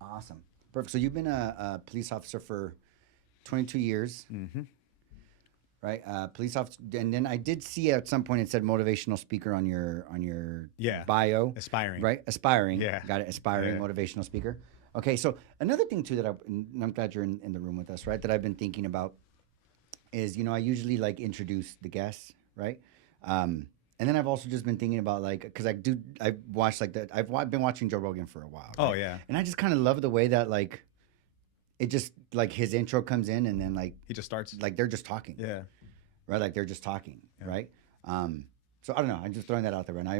Awesome. Perfect. So you've been a police officer for 22 years, right? Police officer, and then I did see at some point it said motivational speaker on your bio. Aspiring. Right? Aspiring. Yeah. Got it. Aspiring motivational speaker. Okay. So another thing too that and I'm glad you're in the room with us, right? That I've been thinking about is, I usually like introduce the guests, right? And then I've also just been thinking about because I watched I've been watching Joe Rogan for a while. Right? Oh yeah. And I just kind of love the way that it just his intro comes in and then he just starts they're just talking. Yeah. Right. Like they're just talking. Yeah. Right. So I don't know. I'm just throwing that out there right now.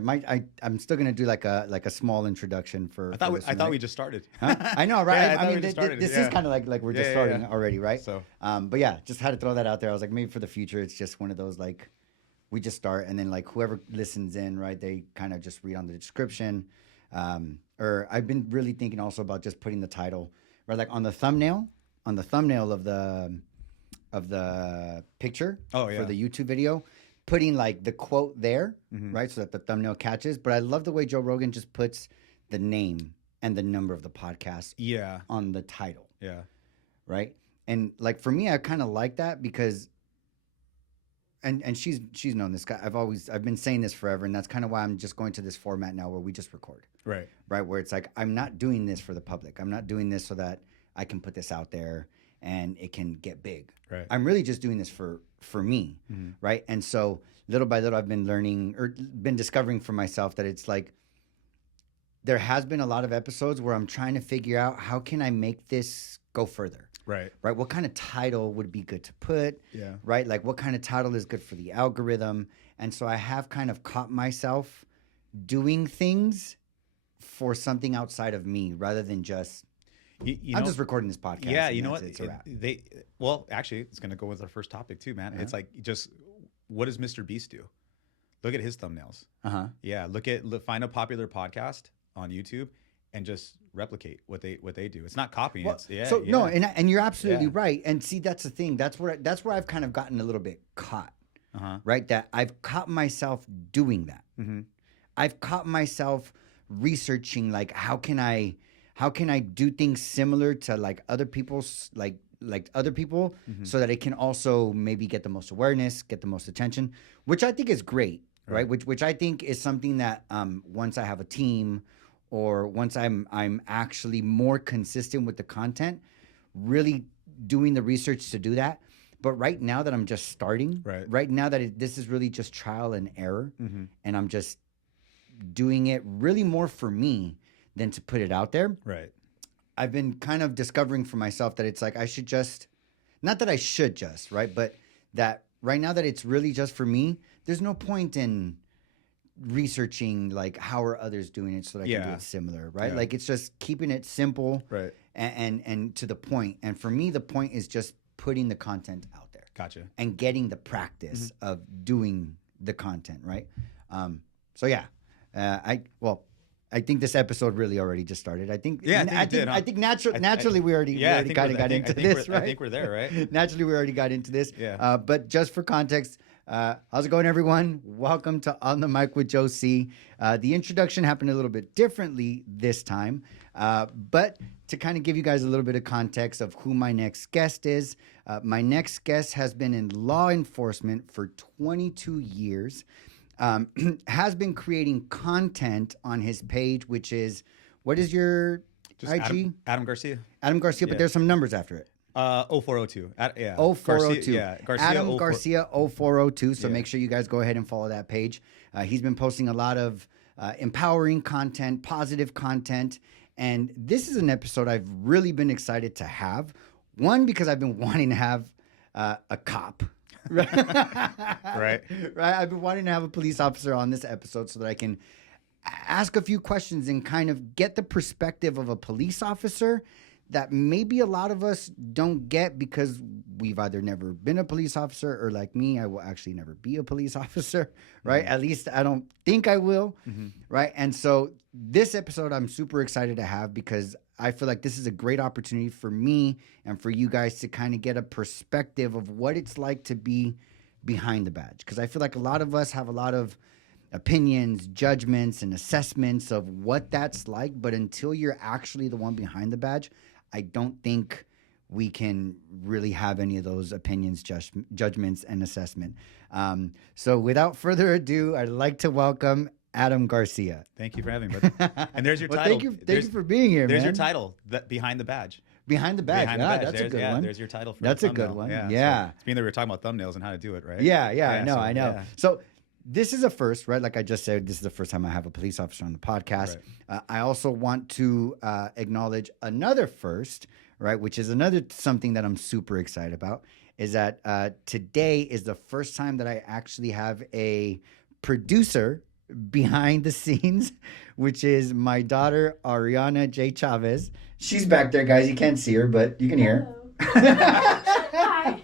I'm still gonna do like a small introduction for. I thought we just started. Huh? I know, right? Yeah, I mean, this is kind of like we're just starting already, right? So, but yeah, just had to throw that out there. I was like, maybe for the future, it's just one of those we just start and then whoever listens in, right? They kind of just read on the description. Or I've been really thinking also about just putting the title, right? Like on the thumbnail of the picture for the YouTube video, putting the quote there, right? So that the thumbnail catches. But I love the way Joe Rogan just puts the name and the number of the podcast on the title. Yeah. Right. And for me, I kind of like that because and she's known this guy. I've been saying this forever, and that's kind of why I'm just going to this format now where we just record. Right. Right. Where it's I'm not doing this for the public. I'm not doing this so that I can put this out there and it can get big. Right. I'm really just doing this for me. Right. And so little by little, I've been learning or been discovering for myself that it's there has been a lot of episodes where I'm trying to figure out how can I make this go further. Right. Right. What kind of title would be good to put? Yeah. Right. What kind of title is good for the algorithm? And so I have kind of caught myself doing things for something outside of me rather than just, I'm just recording this podcast. Yeah. You know what? It's a wrap. Actually, it's going to go with our first topic too, man. It's just, what does Mr. Beast do? Look at his thumbnails. Yeah. Find a popular podcast on YouTube and just replicate what they do. It's not copying. No, and you're absolutely right. And see, that's the thing. That's where I've kind of gotten a little bit caught. Right, that I've caught myself doing that. I've caught myself researching how can I do things similar to other people's other people so that it can also maybe get the most awareness, get the most attention, which I think is great. Right. Which I think is something that once I have a team or once I'm actually more consistent with the content, really doing the research to do that. But right now that I'm just starting, right now that this is really just trial and error, and I'm just doing it really more for me than to put it out there. Right. I've been kind of discovering for myself that it's I should just, not that I should just, right, but that right now that it's really just for me, there's no point in researching how are others doing it so that I can do it similar, right? Yeah. It's just keeping it simple, right, and to the point. And for me, the point is just putting the content out there. Gotcha. And getting the practice of doing the content, right? So yeah, I think this episode really already just started. I think naturally we already got into this, right? I think we're there, right? Naturally we already got into this. Yeah. But just for context, how's it going, everyone? Welcome to On the Mic with JoeCee. The introduction happened a little bit differently this time, but to kind of give you guys a little bit of context of who my next guest is, my next guest has been in law enforcement for 22 years. Has been creating content on his page, which is, what is your Just IG? Adam Garcia. Adam Garcia, but there's some numbers after it. 0402. 0402. Garcia, Adam Garcia 0402. So make sure you guys go ahead and follow that page. He's been posting a lot of empowering content, positive content. And this is an episode I've really been excited to have. One, because I've been wanting to have a cop. Right. I've been wanting to have a police officer on this episode so that I can ask a few questions and kind of get the perspective of a police officer that maybe a lot of us don't get because we've either never been a police officer, or like me, I will actually never be a police officer, right? At least I don't think I will, right? And so this episode I'm super excited to have, because I feel like this is a great opportunity for me and for you guys to kind of get a perspective of what it's like to be behind the badge. Because I feel like a lot of us have a lot of opinions, judgments, and assessments of what that's like, but until you're actually the one behind the badge, I don't think we can really have any of those opinions, judgments, and assessment. So without further ado, I'd like to welcome Adam Garcia. Thank you for having me, bud. And there's your title. Thank you for being here, There's man. your title, Behind the Badge. Behind the badge. That's a good one. There's your title for That's a good thumbnail. one. So it's being that we were talking about thumbnails and how to do it, right? I know. Yeah. So this is a first, right? Like I just said, this is the first time I have a police officer on the podcast. Right. I also want to acknowledge another first, right? Which is something that I'm super excited about, is that today is the first time that I actually have a producer behind the scenes, which is my daughter, Ariana J. Chavez. She's back there, guys. You can't see her, but you can hear her. Hi.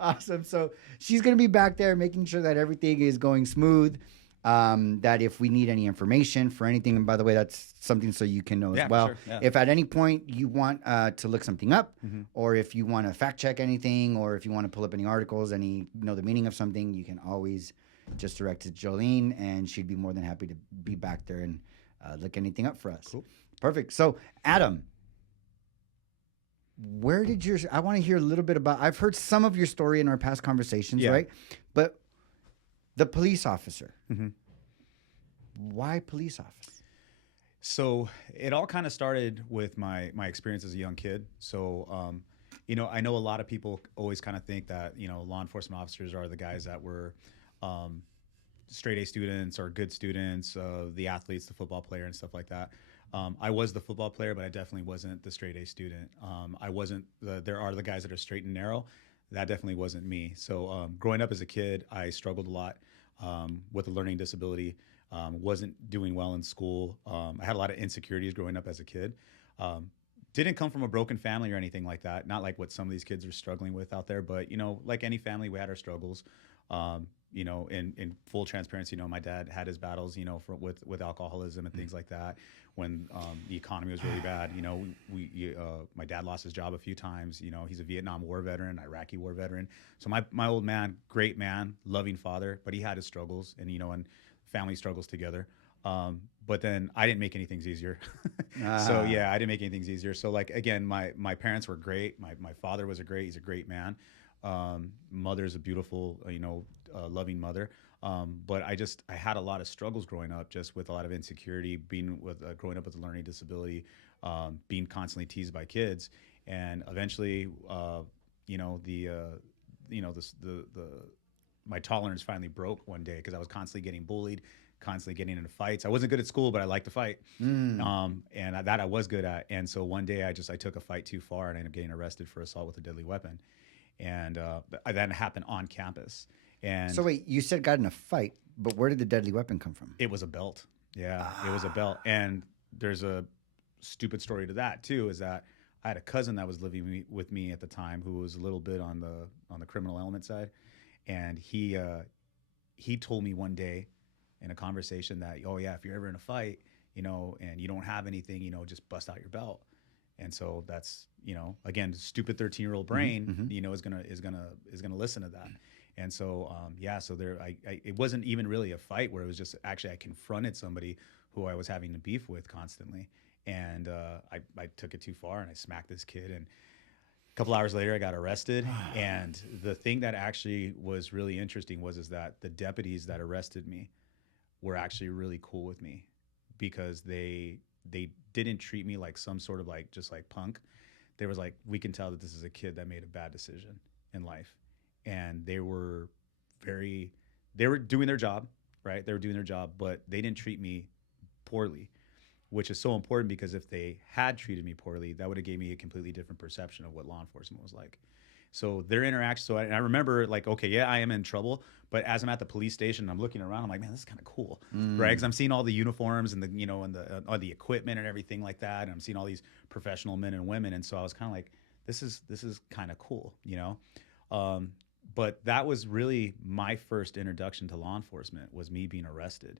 Awesome. So she's going to be back there making sure that everything is going smooth. That if we need any information for anything, and by the way, that's something so you can know as well. Sure. Yeah. If at any point you want to look something up, or if you want to fact check anything, or if you want to pull up any articles, know the meaning of something, you can always just direct to Jolene, and she'd be more than happy to be back there and look anything up for us. Cool. Perfect. So, Adam, I want to hear a little bit about, I've heard some of your story in our past conversations, right? But the police officer, why police officer? So it all kind of started with my experience as a young kid. So, I know a lot of people always kind of think that, law enforcement officers are the guys that were straight A students or good students, the athletes, the football player and stuff like that. I was the football player, but I definitely wasn't the straight A student. I wasn't there are the guys that are straight and narrow. That definitely wasn't me. So growing up as a kid, I struggled a lot with a learning disability. Wasn't doing well in school. I had a lot of insecurities growing up as a kid. Didn't come from a broken family or anything like that. Not like what some of these kids are struggling with out there, but like any family, we had our struggles. In full transparency, my dad had his battles, with alcoholism and things like that. When the economy was really bad, my dad lost his job a few times. He's a Vietnam War veteran, Iraqi War veteran. So my old man, great man, loving father, but he had his struggles and family struggles together. But then I didn't make any things easier. So I didn't make any things easier. So like, again, my parents were great. My father was he's a great man. Mother's a beautiful, loving mother. But I had a lot of struggles growing up, just with a lot of insecurity, growing up with a learning disability, being constantly teased by kids. And eventually, my tolerance finally broke one day, because I was constantly getting bullied, constantly getting into fights. I wasn't good at school, but I liked to fight. And that I was good at. And so one day I took a fight too far, and I ended up getting arrested for assault with a deadly weapon. And that happened on campus. And so wait, you said got in a fight, but where did the deadly weapon come from? It was a belt. Yeah, it was a belt. And there's a stupid story to that too, is that I had a cousin that was living with me at the time who was a little bit on the criminal element side. And he told me one day in a conversation that, oh yeah, if you're ever in a fight, and you don't have anything, just bust out your belt. And so that's, again, stupid 13-year-old brain, is gonna listen to that. And so, so it wasn't even really a fight, where it was just actually I confronted somebody who I was having a beef with constantly. And I took it too far, and I smacked this kid. And a couple hours later, I got arrested. And the thing that actually was really interesting is that the deputies that arrested me were actually really cool with me, because they didn't treat me like some sort of just like punk. They was like, we can tell that this is a kid that made a bad decision in life. And they were doing their job, right? They were doing their job, but they didn't treat me poorly, which is so important, because if they had treated me poorly, that would have gave me a completely different perception of what law enforcement was like. So their interaction. So I remember like, okay, yeah, I am in trouble. But as I'm at the police station, I'm looking around. I'm like, man, this is kind of cool, right? Because I'm seeing all the uniforms and all the equipment and everything like that. And I'm seeing all these professional men and women. And so I was kind of like, this is kind of cool, But that was really my first introduction to law enforcement, was me being arrested,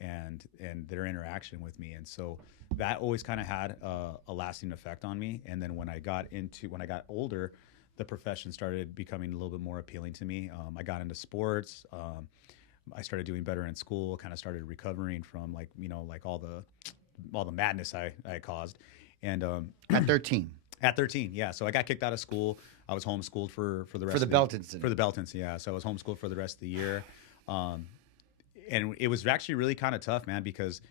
and their interaction with me. And so that always kind of had a lasting effect on me. And then when I got older, the profession started becoming a little bit more appealing to me. I got into sports. I started doing better in school, kind of started recovering from like all the madness I caused. And at 13. At 13, yeah. So I got kicked out of school. I was homeschooled for the rest for the belt incident. For the belt incident, yeah. So I was homeschooled for the rest of the year. And it was actually really kind of tough, man, because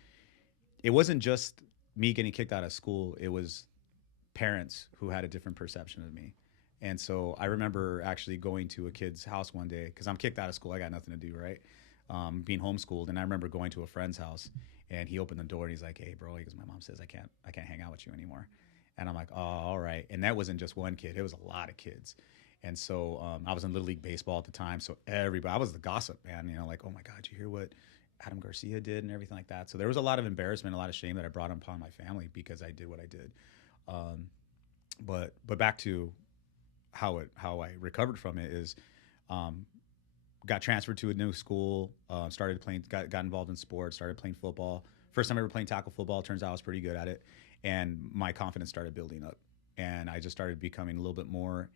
it wasn't just me getting kicked out of school. It was parents who had a different perception of me. And so I remember actually going to a kid's house one day, because I'm kicked out of school. I got nothing to do, right? Being homeschooled. And I remember going to a friend's house, and he opened the door and he's like, hey, bro, he goes, my mom says I can't hang out with you anymore. And I'm like, oh, all right. And that wasn't just one kid. It was a lot of kids. And so I was in Little League Baseball at the time. So everybody, I was the gossip, man. Like, oh, my God, you hear what Adam Garcia did and everything like that. So there was a lot of embarrassment, a lot of shame that I brought upon my family because I did what I did. But back to how I recovered from it is got transferred to a new school, started playing, got involved in sports, started playing football. First time ever playing tackle football. Turns out I was pretty good at it. And my confidence started building up. And I just started becoming a little bit more.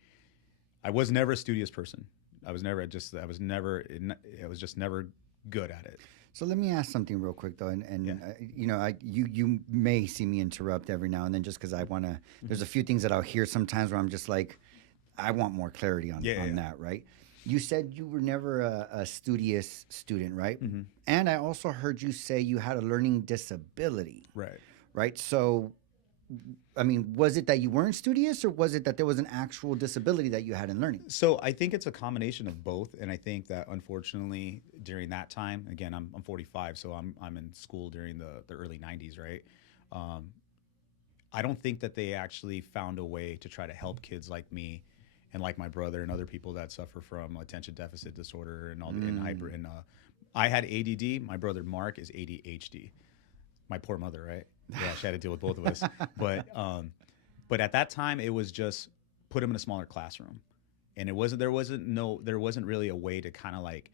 I was never a studious person. I was just never good at it. So let me ask something real quick though, you may see me interrupt every now and then just because I want to. There's a few things that I'll hear sometimes where I'm just like, I want more clarity on that, right? You said you were never a studious student, right? Mm-hmm. And I also heard you say you had a learning disability, right? Right. So, I mean, was it that you weren't studious, or was it that there was an actual disability that you had in learning? So I think it's a combination of both, and I think that unfortunately during that time, again, I'm 45, so I'm in school during the early 90s, right? I don't think that they actually found a way to try to help kids like me and like my brother and other people that suffer from attention deficit disorder and all and hyper. And I had ADD. My brother Mark is ADHD. My poor mother, right? Yeah, she had to deal with both of us. But at that time, it was just put him in a smaller classroom, and there wasn't really a way to kind of like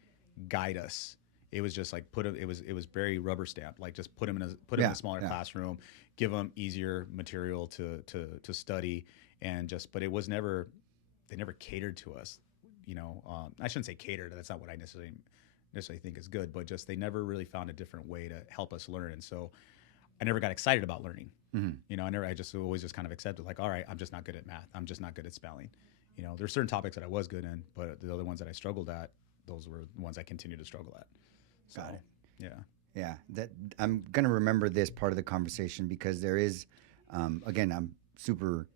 guide us. It was just like it was very rubber stamped. Like just put him in a smaller classroom, give him easier material to study, but it was never. They never catered to us, I shouldn't say catered. That's not what I necessarily think is good, but just they never really found a different way to help us learn. And so I never got excited about learning. Mm-hmm. I just always just kind of accepted like, all right, I'm just not good at math. I'm just not good at spelling. There's certain topics that I was good in, but the other ones that I struggled at, those were the ones I continue to struggle at. So, got it. Yeah. Yeah. That I'm going to remember this part of the conversation because there is, again, I'm super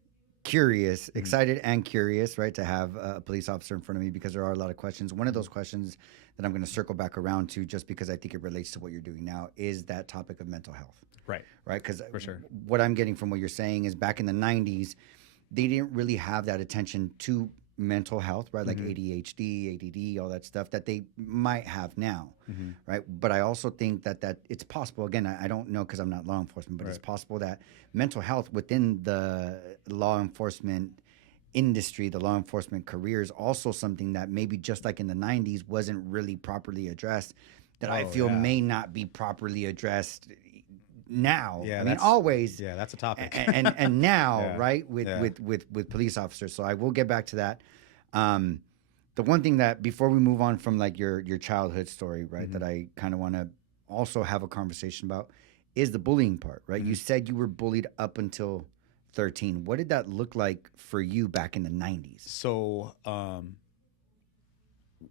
curious, excited and curious, right, to have a police officer in front of me because there are a lot of questions. One of those questions that I'm going to circle back around to, just because I think it relates to what you're doing now, is that topic of mental health. Right. Right. Because for sure, what I'm getting from what you're saying is back in the 90s, they didn't really have that attention to mental health, right? Like ADHD, ADD, all that stuff that they might have now, right? But I also think that it's possible. Again, I don't know because I'm not law enforcement, but it's possible that mental health within the law enforcement industry, the law enforcement career, is also something that maybe just like in the 90s wasn't really properly addressed, that I feel may not be properly addressed now. Yeah, I mean, always. Yeah, that's a topic. and now, right, with police officers. So I will get back to that. The one thing that, before we move on from like your childhood story, right, that I kind of want to also have a conversation about is the bullying part, right? You said you were bullied up until 13. What did that look like for you back in the 90s? So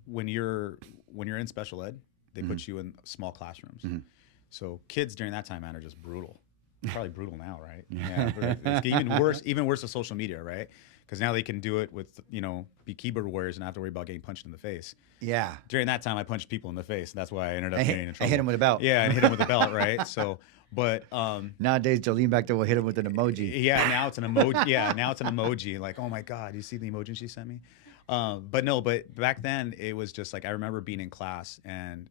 when you're in special ed, they put you in small classrooms. So kids during that time, man, are just brutal. Probably brutal now, right? Yeah, it's even worse with social media, right? Because now they can do it with, be keyboard warriors and not have to worry about getting punched in the face. Yeah. During that time, I punched people in the face. And that's why I ended up getting in trouble. I hit him with a belt. Yeah, and hit him with a belt, right? So, but nowadays, Jolene back there will hit him with an emoji. Yeah, now it's an emoji. Yeah, now it's an emoji. Like, oh my God, you see the emoji she sent me? But back then it was just like, I remember being in class, and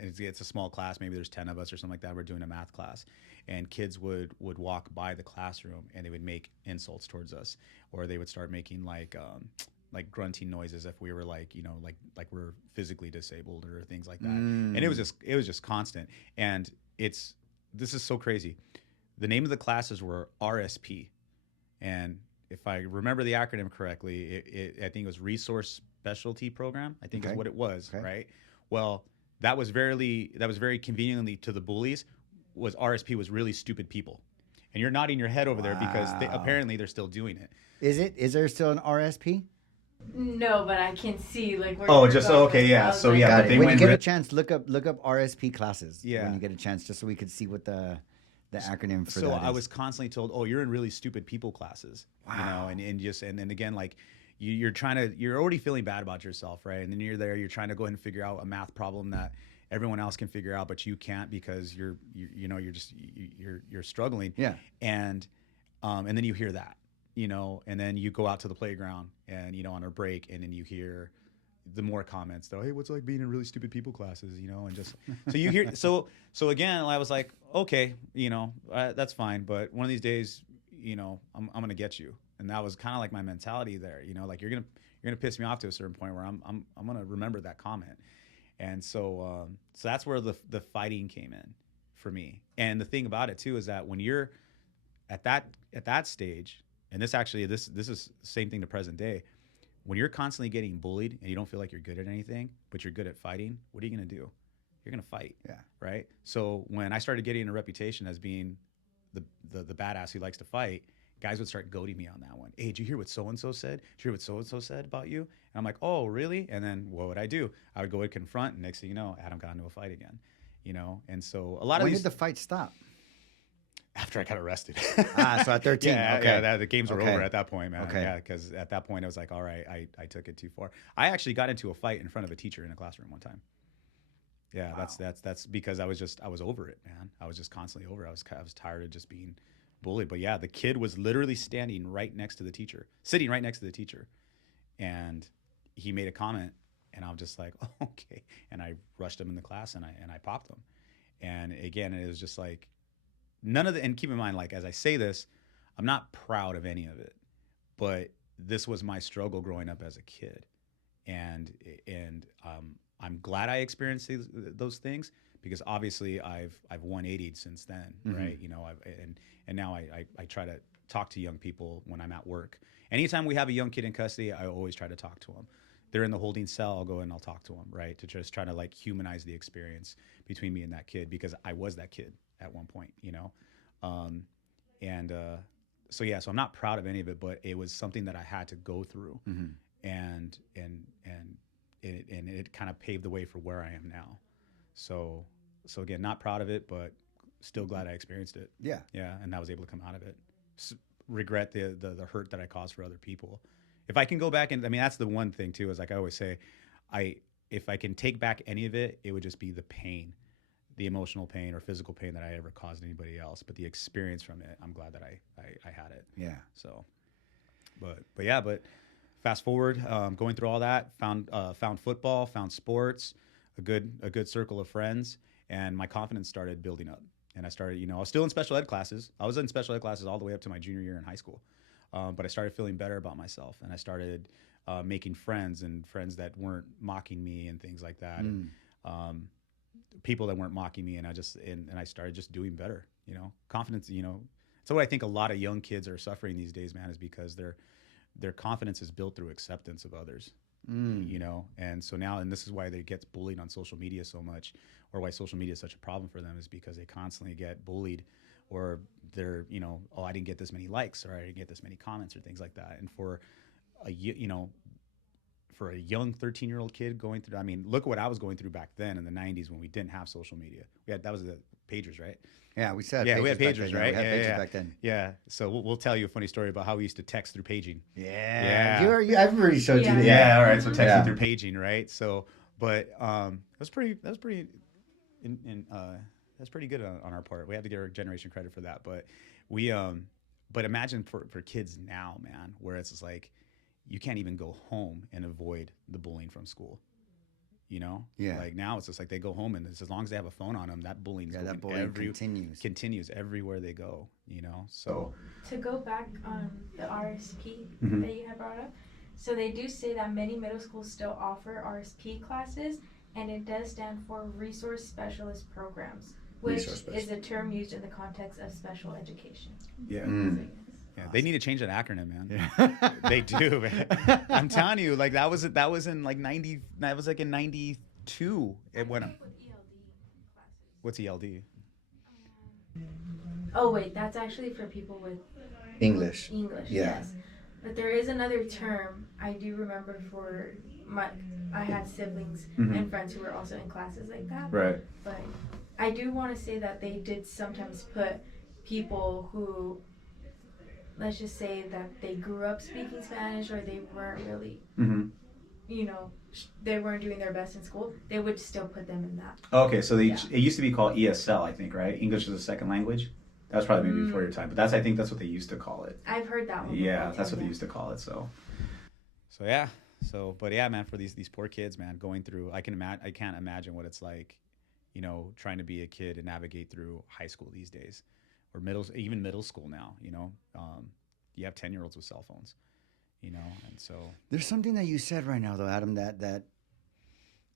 it's a small class. Maybe there's 10 of us or something like that. We're doing a math class, and kids would walk by the classroom and they would make insults towards us, or they would start making like grunting noises if we were like we're physically disabled or things like that. And it was just constant. And this is so crazy. The name of the classes were RSP, and if I remember the acronym correctly, I think it was Resource Specialty Program. I think is what it was, right? Well, that was very conveniently to the bullies. Was RSP was really stupid people, and you're nodding your head over there because apparently they're still doing it. Is there still an RSP? No, but I can see like where. Oh, just okay, yeah. So like, yeah, but when you get a chance, look up RSP classes. Yeah. When you get a chance, just so we could see what the acronym for that is. So I was constantly told, "Oh, you're in really stupid people classes." Wow. And again, like you're already feeling bad about yourself, right? And then you're trying to go ahead and figure out a math problem that everyone else can figure out, but you can't because you're struggling. Yeah. And then you hear that, and then you go out to the playground and on a break, and then you hear the more comments though, hey, what's it like being in really stupid people classes, and just so you hear so again, I was like, okay, that's fine, but one of these days, I'm gonna get you. And that was kind of like my mentality there, like you're gonna piss me off to a certain point where I'm gonna remember that comment. And so that's where the fighting came in for me. And the thing about it too is that when you're at that stage, and this is the same thing to present day, when you're constantly getting bullied and you don't feel like you're good at anything, but you're good at fighting, what are you going to do? You're going to fight. Yeah. Right. So when I started getting a reputation as being the badass who likes to fight, guys would start goading me on that one. Hey, did you hear what so-and-so said? Did you hear what so-and-so said about you? And I'm like, oh, really? And then what would I do? I would go and confront, and next thing you know, Adam got into a fight again. And so a lot of When did the fight stop? After I got arrested. So at 13. Yeah, okay. Yeah, the games were Okay. over at that point, man. Okay. Yeah, because at that point I was like, all right, I took it too far. I actually got into a fight in front of a teacher in a classroom one time. Yeah, wow. That's because I was over it, man. I was just constantly over it. I was tired of just being bullied. But yeah, the kid was literally sitting right next to the teacher, and he made a comment, and I'm just like, oh, okay. And I rushed him in the class, and I popped him. And again, it was just like, and keep in mind, like, as I say this, I'm not proud of any of it, but this was my struggle growing up as a kid. And I'm glad I experienced those things, because obviously I've 180'd since then, mm-hmm. right? And now I try to talk to young people when I'm at work. Anytime we have a young kid in custody, I always try to talk to them. They're in the holding cell, I'll go and I'll talk to them, right? To just try to like humanize the experience between me and that kid, because I was that kid at one point, so yeah, so I'm not proud of any of it, but it was something that I had to go through, mm-hmm. and it kind of paved the way for where I am now. So again, not proud of it, but still glad I experienced it. Yeah. Yeah. And I was able to come out of it. Regret the hurt that I caused for other people. If I can go back, and I mean, that's the one thing too, is like I always say, if I can take back any of it, it would just be the pain, the emotional pain or physical pain that I ever caused anybody else. But the experience from it, I'm glad that I had it. Yeah. So, but fast forward, going through all that, found football, found sports, a good circle of friends, and my confidence started building up. And I started, I was still in special ed classes. I was in special ed classes all the way up to my junior year in high school. But I started feeling better about myself, and I started making friends, and friends that weren't mocking me and things like that. And people that weren't mocking me, and I started just doing better, confidence, so what I think a lot of young kids are suffering these days, man, is because their confidence is built through acceptance of others, and so now, and this is why they get bullied on social media so much, or why social media is such a problem for them, is because they constantly get bullied, or they're, oh, I didn't get this many likes, or I didn't get this many comments, or things like that. And for a young 13-year-old kid going through, I mean, look what I was going through back then in the 90s when we didn't have social media. That was pagers, right? Yeah, we said we had pagers, right? We had pagers back then. Yeah. So we'll tell you a funny story about how we used to text through paging. Yeah. I've already showed you. Yeah. All right. So texting through paging, right? So, but that's pretty that's pretty good on our part. We have to give our generation credit for that. But but imagine for kids now, man, where it's just like you can't even go home and avoid the bullying from school. You know, like now it's just like they go home and it's, as long as they have a phone on them, that bullying continues everywhere they go. You know, so to go back on the RSP that you had brought up, so they do say that many middle schools still offer RSP classes, and it does stand for Resource Specialist Programs, which is a term used in the context of special education. Yeah. Yeah, they need to change that acronym, man. Yeah. They do, man. I'm telling you, like that was in like 90. That was like in 92. It went. What's ELD? Oh wait, that's actually for people with English. Yes. But there is another term I do remember for I had siblings and friends who were also in classes like that. Right. But I do want to say that they did sometimes put people who, let's just say that they grew up speaking Spanish or they weren't really, you know, they weren't doing their best in school, they would still put them in that. Okay, so it used to be called ESL, I think, right? English as a second language. That was probably maybe before your time, but I think that's what they used to call it. I've heard that one. Yeah, that's what they used to call it. So yeah. But yeah, man, for these poor kids, man, going through, I can't imagine what it's like, you know, trying to be a kid and navigate through high school these days. Or even middle school now, you know, you have 10-year-olds with cell phones, you know, and so there's something that you said right now, though, Adam, that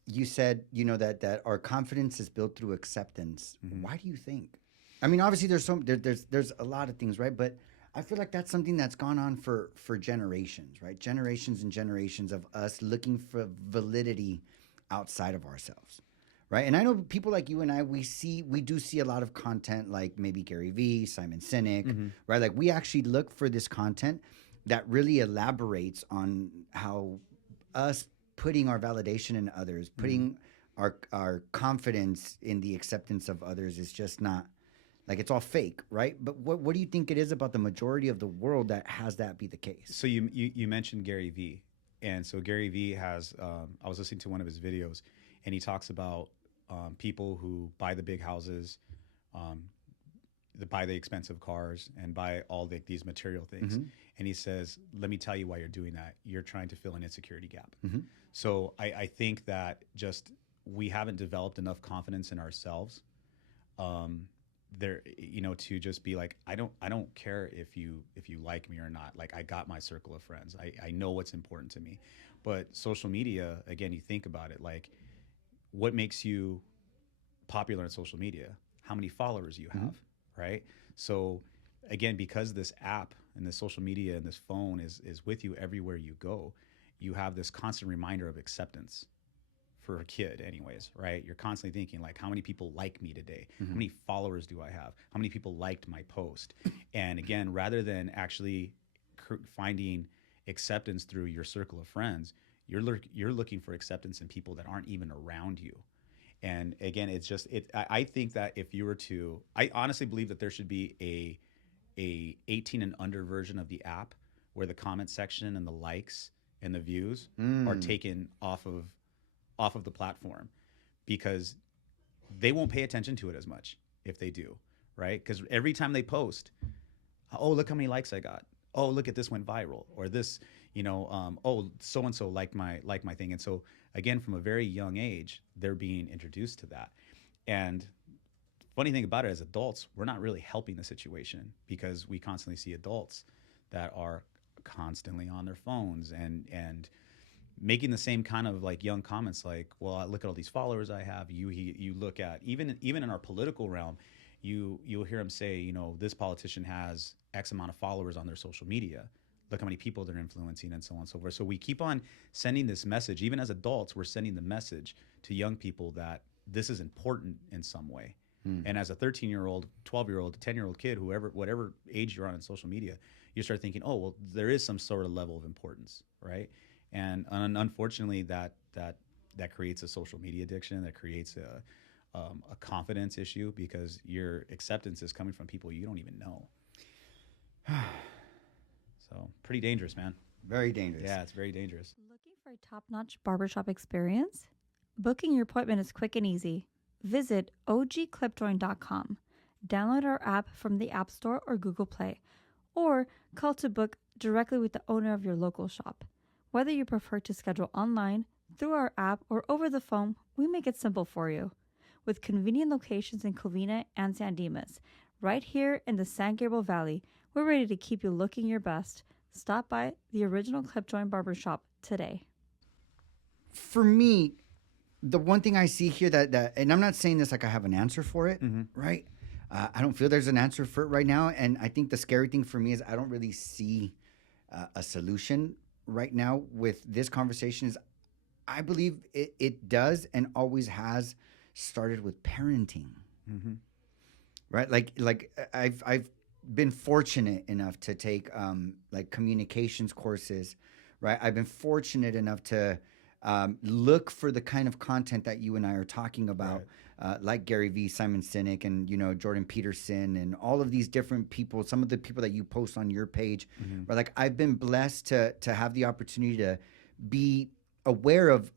you said, you know, that our confidence is built through acceptance. Why do you think? I mean, obviously, there's a lot of things, right? But I feel like that's something that's gone on for generations, right? Generations and generations of us looking for validity outside of ourselves. Right. And I know people like you and I, we do see a lot of content like maybe Gary Vee, Simon Sinek, right? Like we actually look for this content that really elaborates on how us putting our validation in others, putting our confidence in the acceptance of others is just not, like, it's all fake, right? But what do you think it is about the majority of the world that has that be the case? So you mentioned Gary Vee. And so Gary Vee has, I was listening to one of his videos and he talks about people who buy the big houses, buy the expensive cars, and buy all these material things. And he says, let me tell you why you're doing that. You're trying to fill an insecurity gap. So I think that just we haven't developed enough confidence in ourselves you know, to just be like, I don't care if you like me or not. Like, I got my circle of friends. I know what's important to me. But social media, again, you think about it, like, what makes you popular on social media? How many followers you have, right? So again, because this app and this social media and this phone is with you everywhere you go, you have this constant reminder of acceptance for a kid anyways, right? You're constantly thinking like, how many people like me today? How many followers do I have? How many people liked my post? And again, rather than actually finding acceptance through your circle of friends, you're looking for acceptance in people that aren't even around you. And again, it's just I think that if you were to, I honestly believe that there should be a 18 and under version of the app where the comment section and the likes and the views are taken off of the platform, because they won't pay attention to it as much if they do, right? Because every time they post, oh, look how many likes I got. Oh, look at this went viral, or this, you know, oh, so and so liked my thing. And so again, from a very young age, they're being introduced to that. And funny thing about it, as adults, we're not really helping the situation, because we constantly see adults that are constantly on their phones and making the same kind of like young comments, like, well, look at all these followers I have. You look at even in our political realm, you'll hear them say, you know, this politician has X amount of followers on their social media. Look how many people they're influencing, and so on and so forth. So we keep on sending this message. Even as adults, we're sending the message to young people that this is important in some way. And as a 13-year-old, 12-year-old, 10-year-old kid, whatever age you're on in social media, you start thinking, oh, well, there is some sort of level of importance, right? And unfortunately, that creates a social media addiction. That creates a confidence issue because your acceptance is coming from people you don't even know. So pretty dangerous, man. Very dangerous. Yeah, it's very dangerous. Looking for a top-notch barbershop experience? Booking your appointment is quick and easy. Visit ogclipjoint.com. Download our app from the App Store or Google Play, or call to book directly with the owner of your local shop. Whether you prefer to schedule online, through our app, or over the phone, we make it simple for you. With convenient locations in Covina and San Dimas, right here in the San Gabriel Valley, we're ready to keep you looking your best. Stop by the original Clip Joint Barbershop today. For me, the one thing I see here that and I'm not saying this like I have an answer for it, right? I don't feel there's an answer for it right now. And I think the scary thing for me is I don't really see a solution right now with this conversation. Is I believe it does and always has started with parenting, right? Like I've been fortunate enough to take like communications courses, right? I've been fortunate enough to look for the kind of content that you and I are talking about, like Gary Vee, Simon Sinek, and Jordan Peterson, and all of these different people. Some of the people that you post on your page, right? Like I've been blessed to have the opportunity to be aware of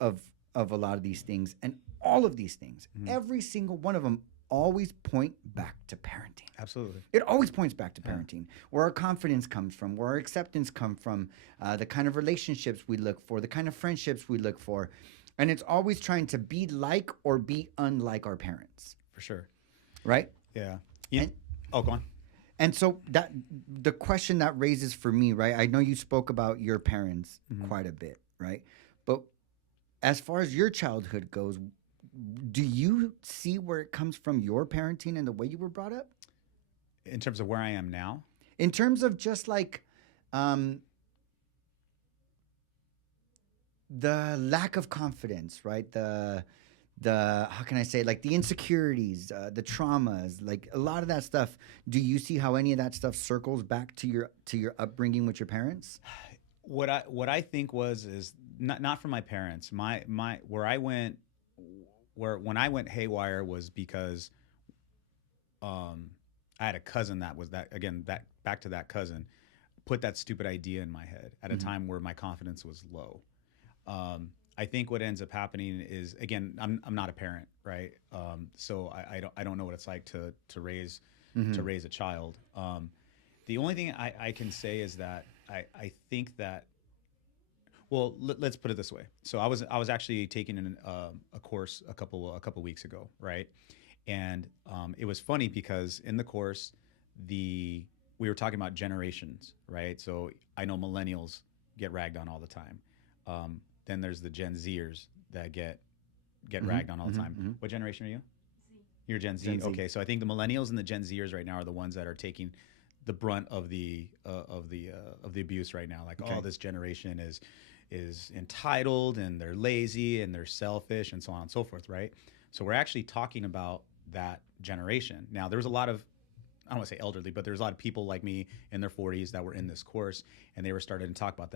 a lot of these things, and all of these things, every single one of them, always point back to parenting. Absolutely. It always points back to parenting, where our confidence comes from, where our acceptance comes from, the kind of relationships we look for, the kind of friendships we look for. And it's always trying to be like or be unlike our parents. For sure. Right? Yeah. Go on. And so that the question that raises for me, right? I know you spoke about your parents quite a bit, right? But as far as your childhood goes, do you see where it comes from your parenting and the way you were brought up? In terms of where I am now? In terms of just like the lack of confidence, right? The how can I say, like the insecurities, the traumas, like a lot of that stuff. Do you see how any of that stuff circles back to your upbringing with your parents? What I think is not from my parents. When I went haywire was because I had a cousin that was back to that cousin, put that stupid idea in my head at a time where my confidence was low. I think what ends up happening is, again, I'm not a parent, right? So I don't know what it's like to raise a child. The only thing I can say is that I think that, well, let's put it this way. So I was actually taking a course a couple weeks ago, right? And it was funny because in the course, we were talking about generations, right? So I know millennials get ragged on all the time. Then there's the Gen Zers that get ragged on all the time. What generation are you? Z. You're Gen Z. Gen Z. Okay, so I think the millennials and the Gen Zers right now are the ones that are taking the brunt of the abuse right now. Like, oh, this generation is entitled and they're lazy and they're selfish and so on and so forth, right? So we're actually talking about that generation. Now, there was a lot of, I don't want to say elderly, but there's a lot of people like me in their 40s that were in this course, and they were starting to talk about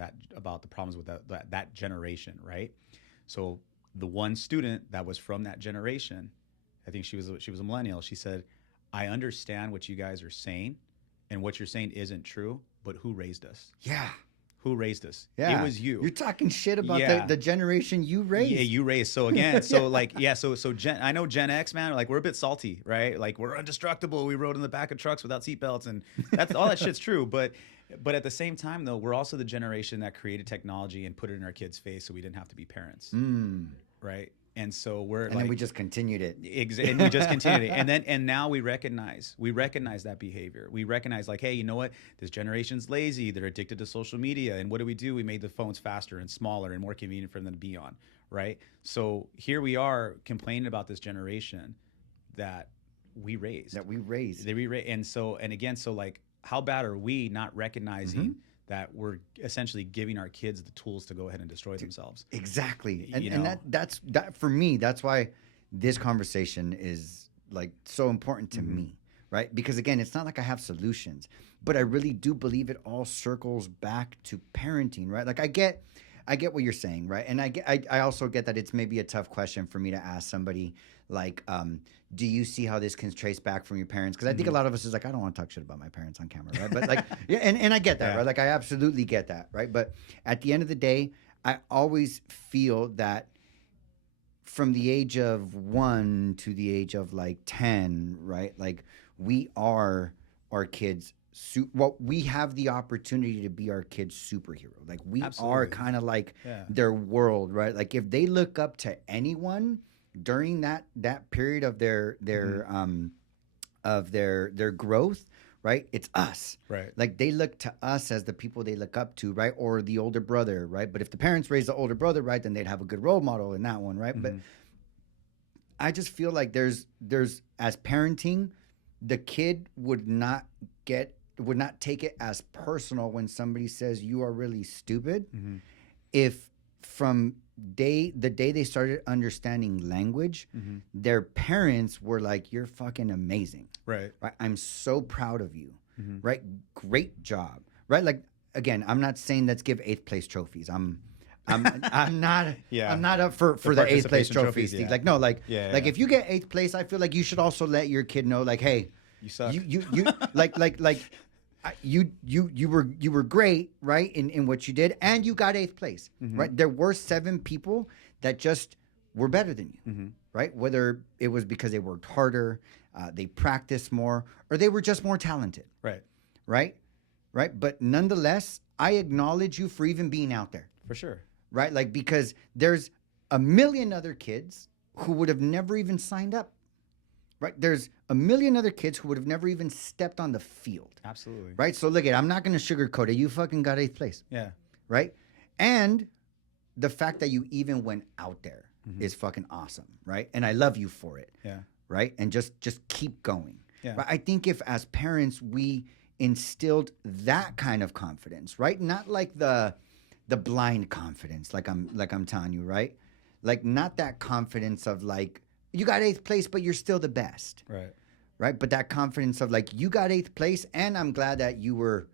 the problems with that generation, right? So the one student that was from that generation, I think she was a millennial. She said, "I understand what you guys are saying, and what you're saying isn't true, but who raised us?" Yeah. Who raised us? Yeah. It was you. You're talking shit about the generation you raised. Yeah, you raised. So again, so I know Gen X, man, like we're a bit salty, right? Like we're indestructible. We rode in the back of trucks without seatbelts, and that's all that shit's true. But at the same time, though, we're also the generation that created technology and put it in our kids' face so we didn't have to be parents, right? And so then we just continued it. And we just continued it. And now we recognize that behavior. We recognize, like, hey, you know what? This generation's lazy. They're addicted to social media. And what do? We made the phones faster and smaller and more convenient for them to be on, right? So here we are complaining about this generation that we raised. And so like, how bad are we not recognizing that we're essentially giving our kids the tools to go ahead and destroy themselves? Exactly. And that's for me, that's why this conversation is like so important to me, right? Because again, it's not like I have solutions, but I really do believe it all circles back to parenting, right? Like I get I get what you're saying, right? And I also get that it's maybe a tough question for me to ask somebody like, do you see how this can trace back from your parents? Because I think a lot of us is like, I don't want to talk shit about my parents on camera, right? But like, yeah, and I get that, right? Like, I absolutely get that, right? But at the end of the day, I always feel that from the age of 1 to the age of like 10, right? Like, we are our kids. We have the opportunity to be our kids' superhero. Like, we are kind of like their world, right? Like, if they look up to anyone during that period of their growth, right? It's us, right? Like, they look to us as the people they look up to, right? Or the older brother, right? But if the parents raised the older brother, right, then they'd have a good role model in that one, right? But I just feel like there's as parenting, the kid would not take it as personal when somebody says you are really stupid. If from the day they started understanding language, their parents were like, you're fucking amazing. Right. I'm so proud of you. Right. Great job. Right. Like, again, I'm not saying let's give 8th place trophies. I'm not I'm not up for the 8th place trophies. Like, no, like if you get 8th place, I feel like you should also let your kid know, like, hey, you suck. You you were great, right, in what you did, and you got 8th place, right? There were 7 people that just were better than you, right? Whether it was because they worked harder, they practiced more, or they were just more talented, right? But nonetheless, I acknowledge you for even being out there, for sure, right? Like, because there's a million other kids who would have never even signed up. Right? There's a million other kids who would have never even stepped on the field. Absolutely. Right? So look, I'm not going to sugarcoat it. You fucking got 8th place. Yeah. Right? And the fact that you even went out there is fucking awesome. Right? And I love you for it. Yeah. Right? And just keep going. Yeah. But I think if as parents we instilled that kind of confidence, right? Not like the blind confidence, like I'm telling you, right? Like, not that confidence of like, you got 8th place, but you're still the best. Right. But that confidence of like, you got 8th place, and I'm glad that you were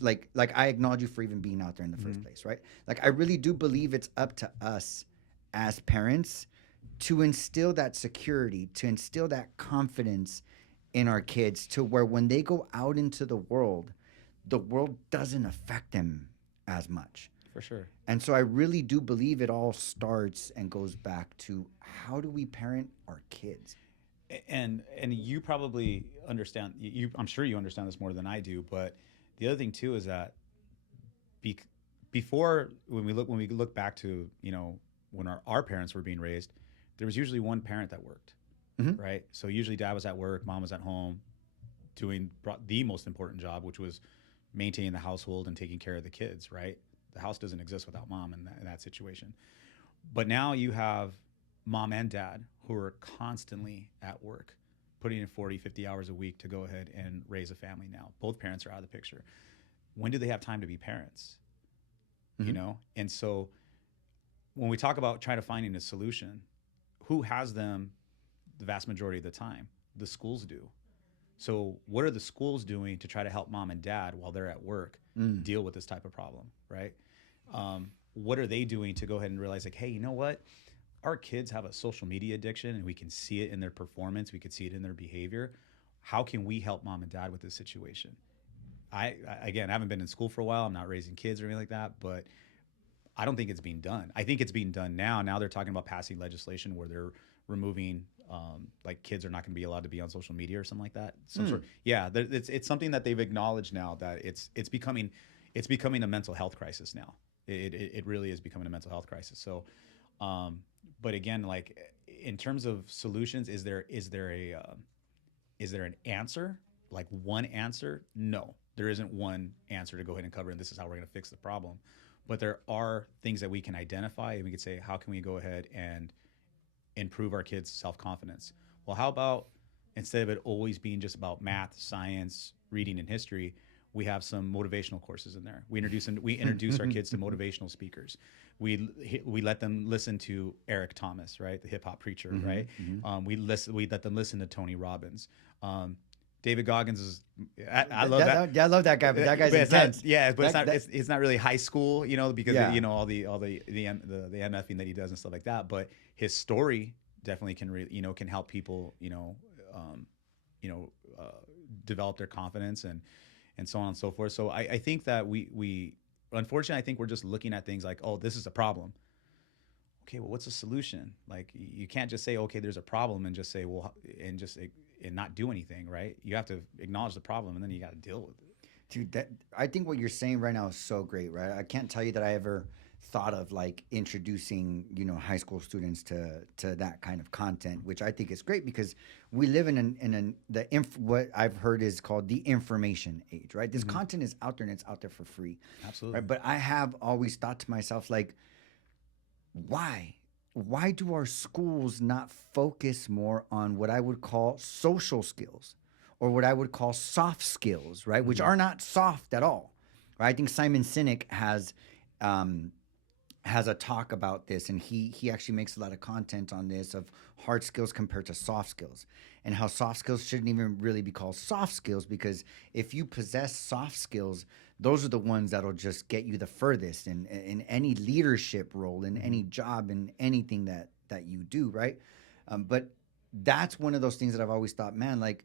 like I acknowledge you for even being out there in the first place. Right. Like, I really do believe it's up to us as parents to instill that security, to instill that confidence in our kids, to where when they go out into the world doesn't affect them as much. For sure. And so I really do believe it all starts and goes back to, how do we parent our kids? And you probably understand. I'm sure you understand this more than I do. But the other thing too is that before, when we look back to, when our parents were being raised, there was usually one parent that worked, right? So usually dad was at work, mom was at home, doing the most important job, which was maintaining the household and taking care of the kids, right? The house doesn't exist without mom in that situation. But now you have mom and dad who are constantly at work, putting in 40, 50 hours a week to go ahead and raise a family now. Both parents are out of the picture. When do they have time to be parents? And so when we talk about trying to finding a solution, who has them the vast majority of the time? The schools do. So what are the schools doing to try to help mom and dad while they're at work deal with this type of problem, right? What are they doing to go ahead and realize, like, hey, you know what? Our kids have a social media addiction, and we can see it in their performance. We can see it in their behavior. How can we help mom and dad with this situation? I haven't been in school for a while. I'm not raising kids or anything like that, but I don't think it's being done. I think it's being done now. Now they're talking about passing legislation where they're removing, like, kids are not going to be allowed to be on social media or something like that. It's something that they've acknowledged now, that it's becoming a mental health crisis now. It really is becoming a mental health crisis. So, but again, like, in terms of solutions, is there an answer, like one answer? No, there isn't one answer to go ahead and cover, and this is how we're going to fix the problem. But there are things that we can identify, and we can say, how can we go ahead and improve our kids' self-confidence? Well, how about, instead of it always being just about math, science, reading, and history, we have some motivational courses in there. We introduce our kids to motivational speakers. We let them listen to Eric Thomas, right, the hip hop preacher, right? We let them listen to Tony Robbins. David Goggins is. I love that. Yeah, I love that guy, but that guy's intense. It's not really high school, because you know all the MFing that he does and stuff like that. But his story definitely can help people, develop their confidence and so on and so forth. So I think that we unfortunately, I think we're just looking at things like, oh, this is a problem. Okay, well, what's the solution? Like, you can't just say, okay, there's a problem and just say, well, and not do anything, right? You have to acknowledge the problem and then you got to deal with it. Dude, I think what you're saying right now is so great, right? I can't tell you that I ever thought of like introducing, high school students to that kind of content, which I think is great because we live what I've heard is called the information age, right? This content is out there and it's out there for free. Absolutely. Right? But I have always thought to myself, like, why do our schools not focus more on what I would call social skills or what I would call soft skills, right? Which are not soft at all, right? I think Simon Sinek has a talk about this, and he actually makes a lot of content on this of hard skills compared to soft skills and how soft skills shouldn't even really be called soft skills, because if you possess soft skills, those are the ones that'll just get you the furthest in any leadership role, in any job, in anything that you do, right? But that's one of those things that I've always thought, man, like,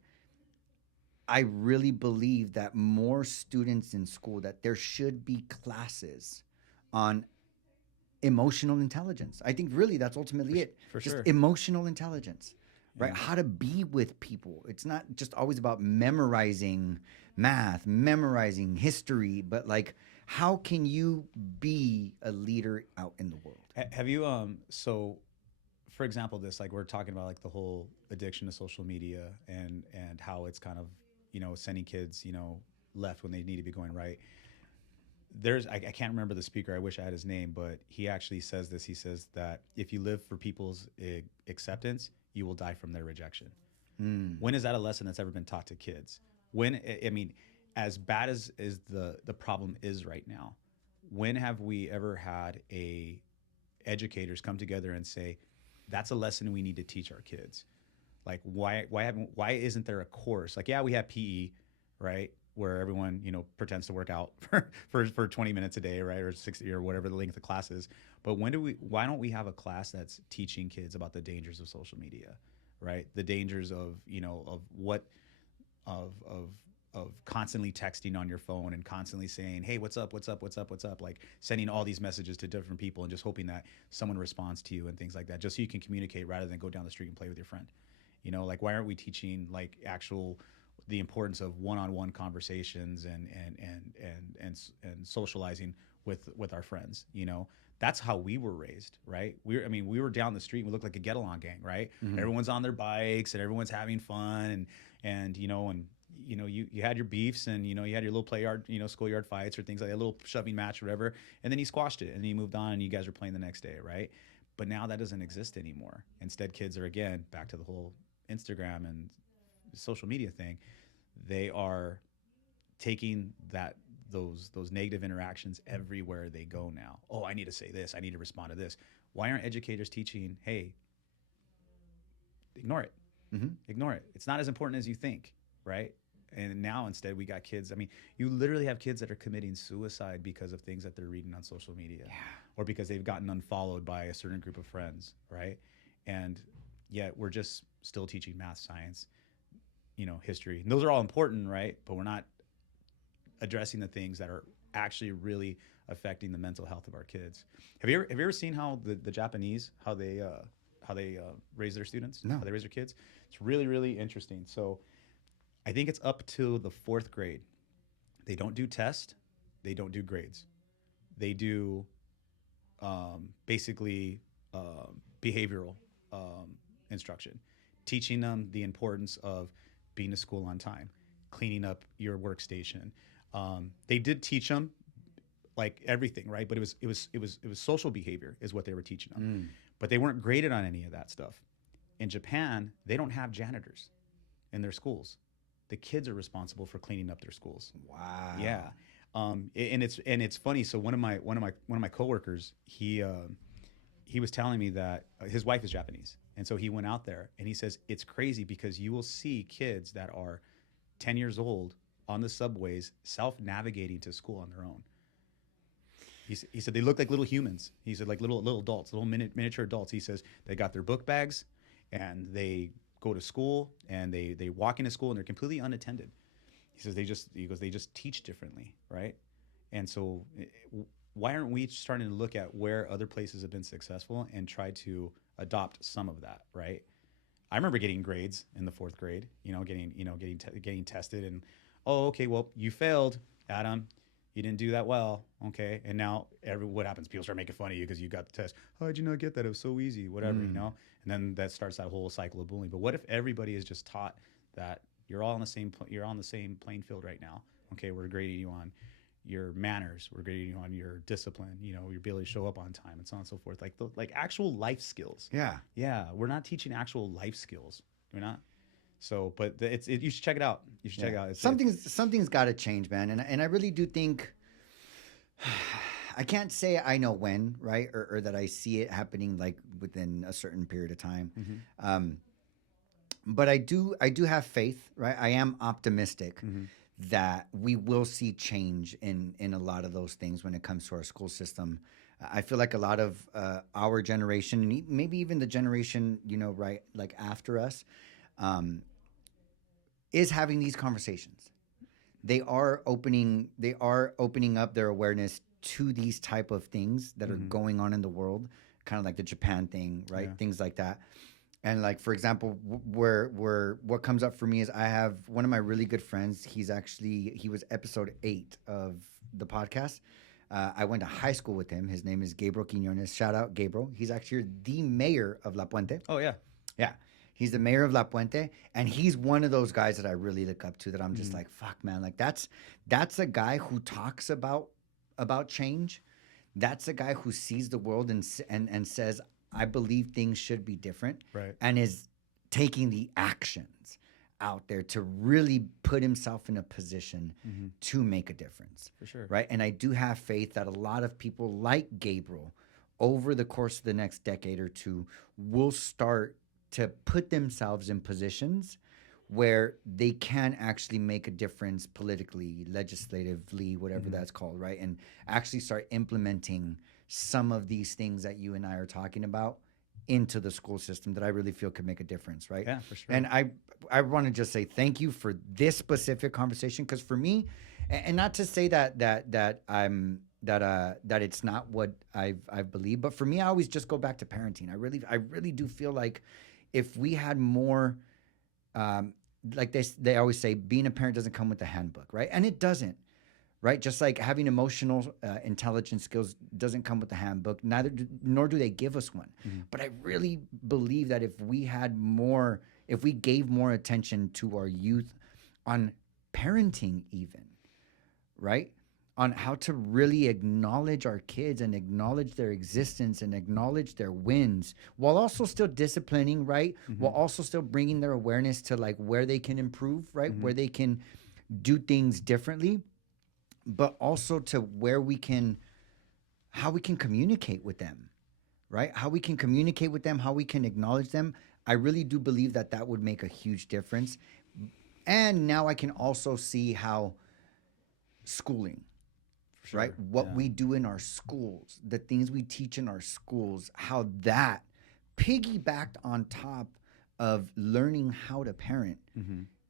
I really believe that more students in school, that there should be classes on emotional intelligence. I think really that's ultimately it. For just sure. Emotional intelligence, right? Yeah. How to be with people. It's not just always about memorizing math, memorizing history, but like, how can you be a leader out in the world? Have you, so for example, this, like we're talking about like the whole addiction to social media and how it's kind of, sending kids, left when they need to be going right. I can't remember the speaker. I wish I had his name, but he actually says this. He says that if you live for people's acceptance, you will die from their rejection. When is that a lesson that's ever been taught to kids? As bad as the problem is right now, when have we ever had educators come together and say, that's a lesson we need to teach our kids? Like, why isn't there a course? Like, yeah, we have PE, right? Where everyone, pretends to work out for 20 minutes a day, right? Or 60 or whatever the length of class is. But why don't we have a class that's teaching kids about the dangers of social media, right? The dangers of constantly texting on your phone and constantly saying, hey, what's up? Like sending all these messages to different people and just hoping that someone responds to you and things like that, just so you can communicate rather than go down the street and play with your friend. Like, why aren't we teaching like the importance of one-on-one conversations and socializing with our friends? That's how we were raised, right? We were down the street and we looked like a get-along gang, right? Everyone's on their bikes and everyone's having fun and you had your beefs and you had your little play yard, schoolyard fights or things like that, a little shoving match or whatever, and then you squashed it and then you moved on and you guys are playing the next day, right? But now that doesn't exist anymore. Instead, kids are, again, back to the whole Instagram and social media thing. They are taking those negative interactions everywhere they go now. Oh, I need to say this. I need to respond to this. Why aren't educators teaching, hey, ignore it. Ignore it. It's not as important as you think, right? And now instead we got kids. You literally have kids that are committing suicide because of things that they're reading on social media, or because they've gotten unfollowed by a certain group of friends, right? And yet we're just still teaching math, science, history. And those are all important, right? But we're not addressing the things that are actually really affecting the mental health of our kids. Have you ever seen how the Japanese, how they raise their students? No. How they raise their kids? It's really, really interesting. So I think it's up to the 4th grade. They don't do tests. They don't do grades. They do basically behavioral instruction, teaching them the importance of being to school on time, cleaning up your workstation. They did teach them like everything, right? But it was social behavior is what they were teaching them. But they weren't graded on any of that stuff. In Japan, they don't have janitors in their schools. The kids are responsible for cleaning up their schools. Wow. Yeah. And it's funny. So one of my coworkers, he was telling me that his wife is Japanese, and so he went out there and he says it's crazy because you will see kids that are 10 years old on the subways, self-navigating to school on their own. He said they look like little humans. He said like little adults, little miniature adults. He says they got their book bags and they go to school and they walk into school and they're completely unattended. He says they just teach differently, right? And so why aren't we starting to look at where other places have been successful and try to adopt some of that, right? I remember getting grades in the 4th grade, getting tested and, oh, okay, well, you failed, Adam. You didn't do that well, okay? And now what happens? People start making fun of you because you got the test. How did you not get that? It was so easy, whatever, And then that starts that whole cycle of bullying. But what if everybody is just taught that you're all on the same playing field right now? Okay, we're grading you on your manners, we're grading you on your discipline, your ability to show up on time, and so on and so forth. Like actual life skills. Yeah, we're not teaching actual life skills. We're not. So, but you should check it out. You should check it out. Something's got to change, man. And I really do think, I can't say I know when, right? Or that I see it happening like within a certain period of time. But I do have faith, right? I am optimistic that we will see change in a lot of those things when it comes to our school system. I feel like a lot of our generation, maybe even the generation, right, like after us, is having these conversations. They are opening up their awareness to these type of things that are going on in the world, kind of like the Japan thing, right? Yeah. Things like that. And like, for example, what comes up for me is I have one of my really good friends. He was episode 8 of the podcast. I went to high school with him. His name is Gabriel Quiñones. Shout out, Gabriel. He's actually the mayor of La Puente. Oh, yeah. Yeah. He's the mayor of La Puente, and he's one of those guys that I really look up to, that I'm just like, fuck, man. Like, that's a guy who talks about change. That's a guy who sees the world and says, I believe things should be different, right? And is taking the actions out there to really put himself in a position to make a difference. For sure. Right? And I do have faith that a lot of people like Gabriel over the course of the next decade or two will start to put themselves in positions where they can actually make a difference politically, legislatively, whatever that's called, right? And actually start implementing some of these things that you and I are talking about into the school system that I really feel could make a difference, right? Yeah, for sure. And I want to just say thank you for this specific conversation, because for me, and not to say that it's not what I've believed, but for me, I always just go back to parenting. I really do feel like if we had more, like they always say, being a parent doesn't come with the handbook, right? And it doesn't, right? Just like having emotional intelligence skills doesn't come with the handbook, nor do they give us one. But I really believe that if we gave more attention to our youth on parenting even, right? On how to really acknowledge our kids and acknowledge their existence and acknowledge their wins, while also still disciplining, right? While also still bringing their awareness to like where they can improve, right? Where they can do things differently, but also to how we can communicate with them, right? How we can communicate with them, how we can acknowledge them. I really do believe that would make a huge difference. And now I can also see how schooling, sure, right? What we do in our schools, the things we teach in our schools, how that piggybacked on top of learning how to parent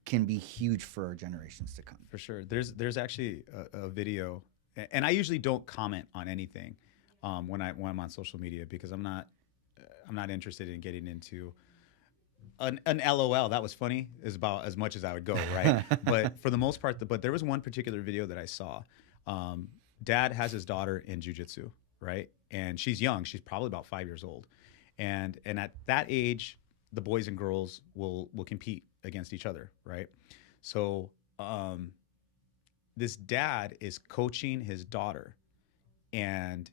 can be huge for our generations to come. For sure. There's actually a video, and I usually don't comment on anything when I'm on social media, because I'm not interested in getting into an LOL. That was funny is about as much as I would go, right? But for the most part, but there was one particular video that I saw. Dad has his daughter in jiu-jitsu, right? And she's young. She's probably about 5 years old. And at that age, the boys and girls will compete against each other, right? So this dad is coaching his daughter, and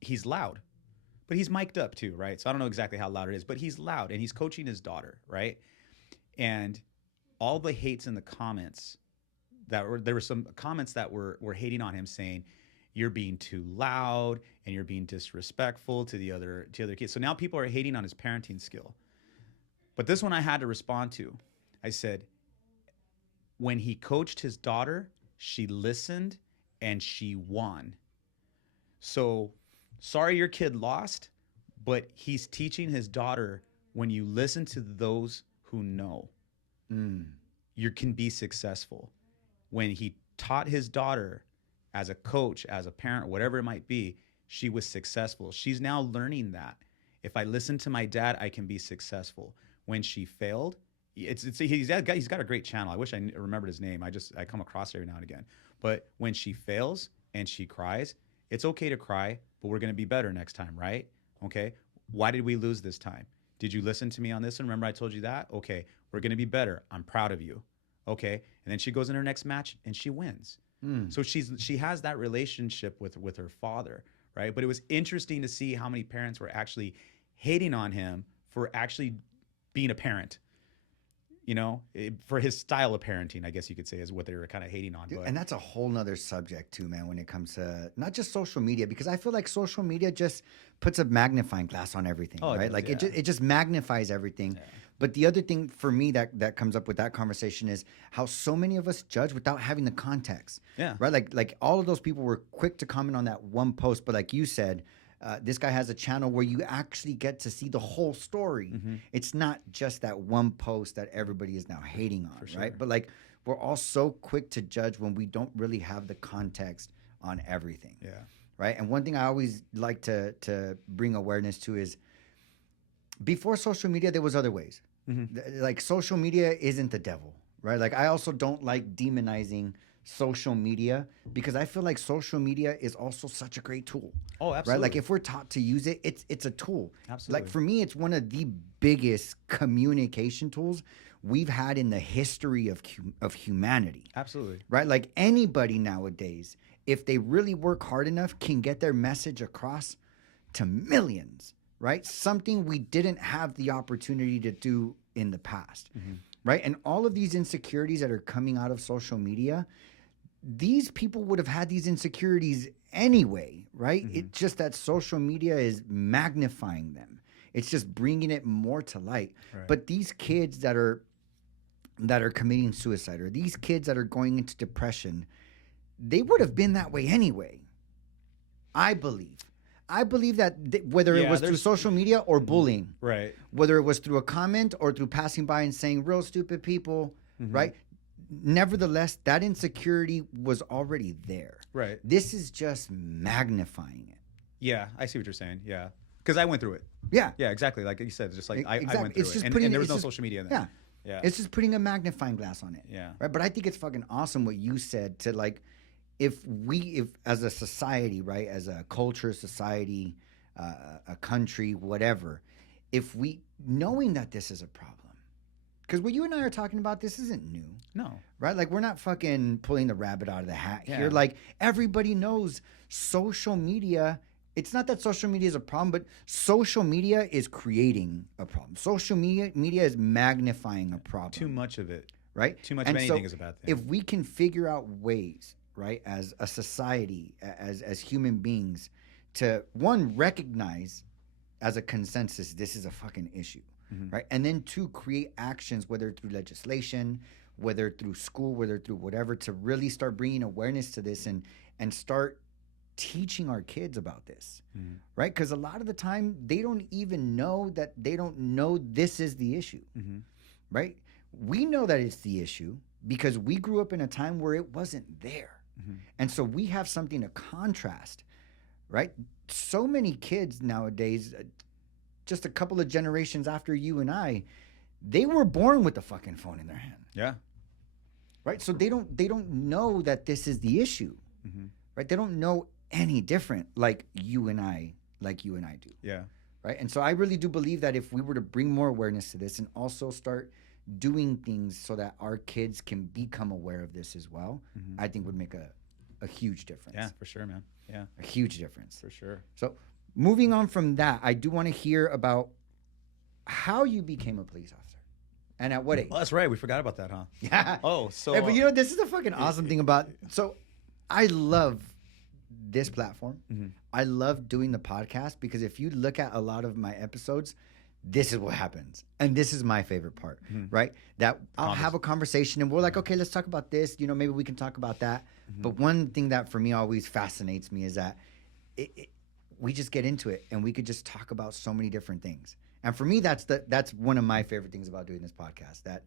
he's loud, but he's mic'd up too, right? So I don't know exactly how loud it is, but he's loud, and he's coaching his daughter, right? And all the hates in the comments there were some comments that were hating on him, saying you're being too loud and you're being disrespectful to the other kids. So now people are hating on his parenting skill. But this one I had to respond to. I said, when he coached his daughter, she listened and she won. So sorry your kid lost, but he's teaching his daughter, when you listen to those who know, you can be successful. When he taught his daughter as a coach, as a parent, whatever it might be, she was successful. She's now learning that. If I listen to my dad, I can be successful. When she failed, he's got a great channel. I wish I remembered his name. I come across it every now and again. But when she fails and she cries, it's okay to cry, but we're going to be better next time, right? Okay. Why did we lose this time? Did you listen to me on this one? Remember I told you that? Okay. We're going to be better. I'm proud of you. Okay. And then she goes in her next match and she wins. So she has that relationship with her father, right? But it was interesting to see how many parents were actually hating on him for actually being a parent. You know, for his style of parenting, I guess you could say, is what they were kind of hating on. Dude, and that's a whole nother subject too, man, when it comes to not just social media, because I feel like social media just puts a magnifying glass on everything, right? Like it just magnifies everything. Yeah. But the other thing for me that comes up with that conversation is how so many of us judge without having the context. Yeah. Right? Like all of those people were quick to comment on that one post, but like you said, this guy has a channel where you actually get to see the whole story. It's not just that one post that everybody is now hating on, right? But like, we're all so quick to judge when we don't really have the context on everything. Yeah. Right? And one thing I always like to bring awareness to is, before social media, there was other ways. Like, social media isn't the devil, right? Like, I also don't like demonizing social media, because I feel like social media is also such a great tool. Oh, absolutely. Right? Like, if we're taught to use it, it's a tool. Absolutely. Like, for me, it's one of the biggest communication tools we've had in the history of humanity. Absolutely. Right? Like, anybody nowadays, if they really work hard enough, can get their message across to millions, right? Something we didn't have the opportunity to do in the past. Right? And all of these insecurities that are coming out of social media, these people would have had these insecurities anyway, right? It's just that social media is magnifying them. It's just bringing it more to light. Right. But these kids that are committing suicide, or these kids that are going into depression, they would have been that way anyway. I believe that whether it was through social media or bullying, right? Whether it was through a comment or through passing by and saying real stupid people, right? Nevertheless, that insecurity was already there. Right. This is just magnifying it. Yeah, I see what you're saying. Yeah, because I went through it. Yeah. Yeah, exactly. Like you said, just like exactly. I went through it. And there was no social media then. Yeah. It's just putting a magnifying glass on it. Yeah. Right. But I think it's fucking awesome what you said, to like, if as a society, right, as a culture, society, a country, whatever, if we, knowing that this is a problem, because what you and I are talking about, this isn't new. No. Right? Like, we're not fucking pulling the rabbit out of the hat here. Like, everybody knows social media, it's not that social media is a problem, but social media is creating a problem. Social media is magnifying a problem. Too much of it. Right? Too much of anything is a bad thing. If we can figure out ways, right, as a society, as human beings, to, one, recognize as a consensus this is a fucking issue, right? And then two, create actions, whether through legislation, whether through school, whether through whatever, to really start bringing awareness to this and start teaching our kids about this, right? Because a lot of the time, they don't even know that they don't know this is the issue, right? We know that it's the issue because we grew up in a time where it wasn't there. And so we have something to contrast, right? So many kids nowadays, just a couple of generations after you and I, they were born with the fucking phone in their hand. Yeah. Right? So they don't know that this is the issue. Right? They don't know any different like you and I do. Yeah. Right? And so I really do believe that if we were to bring more awareness to this and also start doing things so that our kids can become aware of this as well, I think would make a huge difference. Yeah, for sure, man. Yeah. A huge difference. For sure. So moving on from that, I do want to hear about how you became a police officer and at what age. Oh, that's right. We forgot about that, huh? Yeah. Oh, so. Hey, but you know, this is the fucking awesome thing about, so I love this platform. I love doing the podcast because if you look at a lot of my episodes, this is what happens. And this is my favorite part, right? That I'll have a conversation and we're like, okay, let's talk about this. You know, maybe we can talk about that. But one thing that for me always fascinates me is that we just get into it and we could just talk about so many different things. And for me, that's one of my favorite things about doing this podcast, that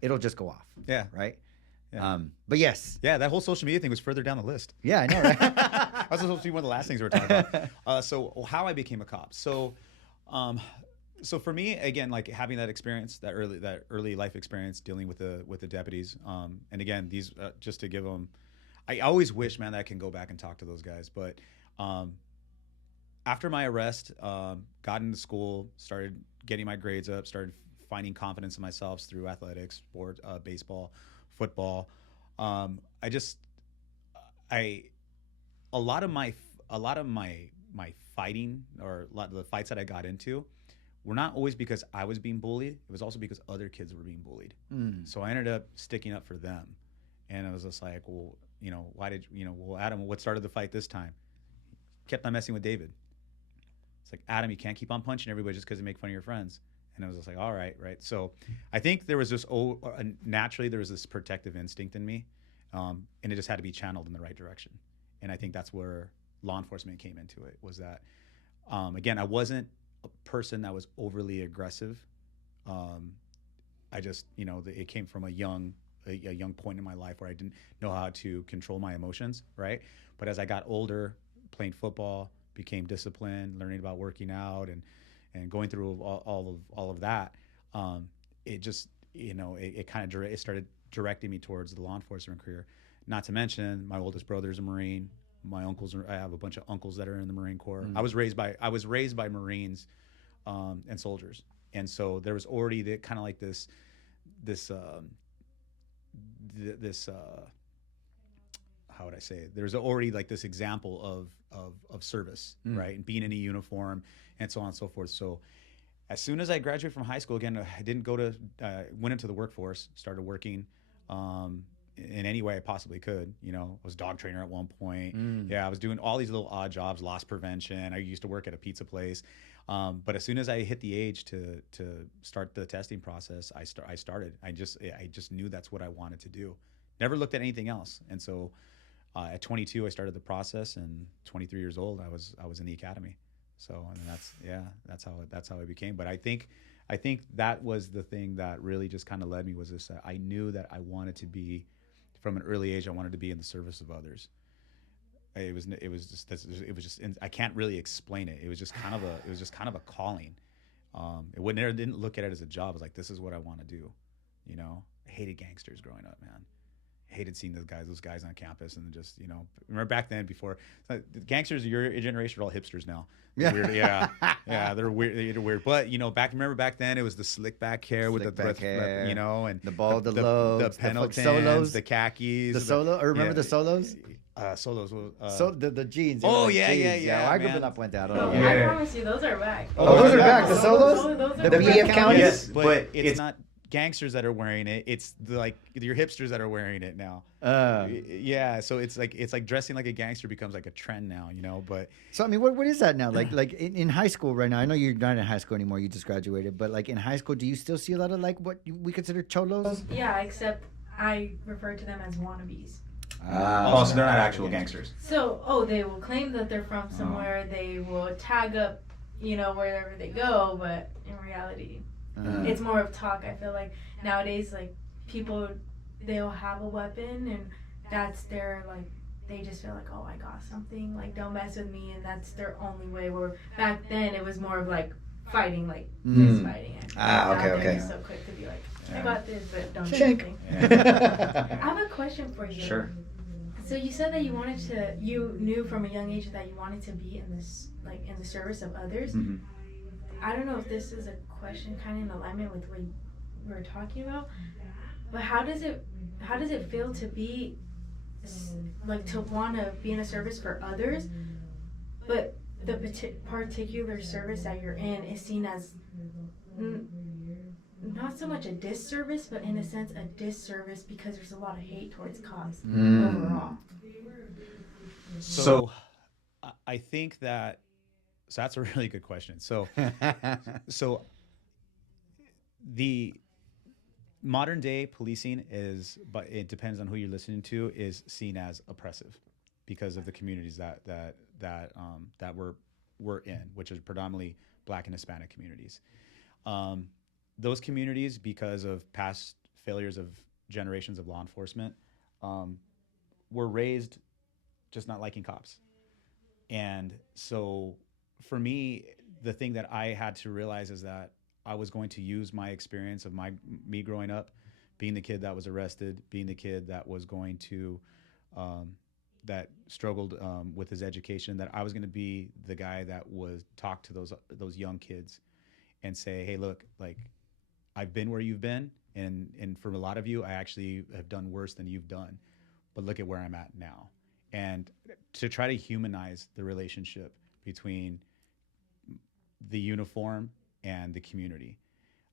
it'll just go off. Yeah. Right? Yeah. But yes. Yeah, that whole social media thing was further down the list. Yeah, I know, right? That was supposed to be one of the last things we were talking about. So how I became a cop. So for me, again, like having that experience, that early life experience dealing with the deputies. And again, these just to give them, I always wish, man, that I can go back and talk to those guys. But after my arrest, got into school, started getting my grades up, started finding confidence in myself through athletics, sport, baseball, football. A lot of my fighting, or a lot of the fights that I got into, were not always because I was being bullied. It was also because other kids were being bullied. So I ended up sticking up for them, and I was just like, well, Adam, what started the fight this time? Kept on messing with David. It's like, Adam, you can't keep on punching everybody just because you make fun of your friends. And I was just like, all right. So I think there was just naturally there was this protective instinct in me, and it just had to be channeled in the right direction. And I think that's where law enforcement came into it. Was that again, I wasn't a person that was overly aggressive. I just, it came from a young point in my life where I didn't know how to control my emotions, right? But as I got older, playing football, became disciplined, learning about working out, and going through all of that, it just, it kind of started directing me towards the law enforcement career. Not to mention, my oldest brother is a Marine. My uncles I have a bunch of uncles that are in the Marine Corps. I was raised by Marines and soldiers, and so there was already kind of like this how would I say it? There's already like this example of service, right? And being in a uniform and so on and so forth. So as soon as I graduated from high school, again, I didn't went into the workforce, started working in any way I possibly could. I was dog trainer at one point. Yeah, I was doing all these little odd jobs, loss prevention. I used to work at a pizza place. But as soon as I hit the age to start the testing process, I started. I just knew that's what I wanted to do. Never looked at anything else. And so at 22, I started the process, and 23 years old, I was in the academy. So, and that's how I became. But I think that was the thing that really just kind of led me, was this. I knew that I wanted to be, from an early age, I wanted to be in the service of others. It was just I can't really explain it. It was just kind of a calling. I didn't look at it as a job. I was like, this is what I want to do. I hated gangsters growing up, man. Hated seeing those guys on campus, and just, remember back then, before the gangsters of your generation are all hipsters now. They're weird. Yeah, they're weird. They're weird. But remember back then, it was the slick back hair with the hair, and the ball, the lobes, the Pendletons, solos, the khakis, the solo. Or remember the solos? Solos. So the jeans. Oh yeah. I grew up went that. I promise you, those are back. Oh, those are back. The solos, the BF counties. Yes, but it's not gangsters that are wearing it. It's your hipsters that are wearing it now. Yeah, so it's like dressing like a gangster becomes like a trend now, But so I mean, what is that now? Like in high school right now? I know you're not in high school anymore. You just graduated, but like in high school, do you still see a lot of like what we consider cholos? Yeah, except I refer to them as wannabes. So they're not actual gangsters. So they will claim that they're from somewhere. They will tag up, wherever they go, but in reality, it's more of talk. I feel like nowadays, like, people, they'll have a weapon, and that's their, like, they just feel like, oh, I got something, like, don't mess with me, and that's their only way. Where back then, it was more of, like, fighting, like, fist fighting. Okay. So quick to be like, I got this, but don't do Shake. anything. I have a question for you. Sure. So you said that you knew from a young age that you wanted to be in this, like, in the service of others. Mm-hmm. I don't know if this is a question kind of in alignment with what we were talking about, but how does it feel to be, like, to want to be in a service for others, but the particular service that you're in is seen as not so much a disservice, but in a sense a disservice because there's a lot of hate towards cops overall. So I think that, so that's a really good question. So the modern day policing is, but it depends on who you're listening to, is seen as oppressive because of the communities that we're in, which is predominantly Black and Hispanic communities. Those communities, because of past failures of generations of law enforcement, were raised just not liking cops. And so for me, the thing that I had to realize is that I was going to use my experience of me growing up, being the kid that was arrested, being the kid that was going to, that struggled with his education, that I was going to be the guy that was talk to those young kids and say, hey, look, like, I've been where you've been, and for a lot of you, I actually have done worse than you've done, but look at where I'm at now. And to try to humanize the relationship between the uniform and the community.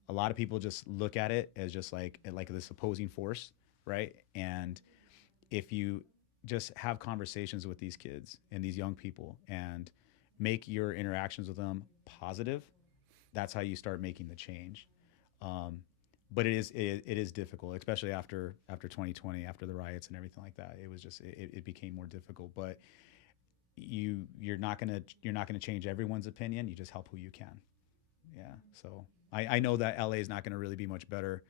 A lot of people just look at it as just like this opposing force, right? And if you just have conversations with these kids and these young people and make your interactions with them positive, that's how you start making the change. But it is difficult, especially after 2020, after the riots and everything like that. It was just it became more difficult. But you're not gonna change everyone's opinion. You just help who you can. Yeah. So I know that LA is not going to really be much better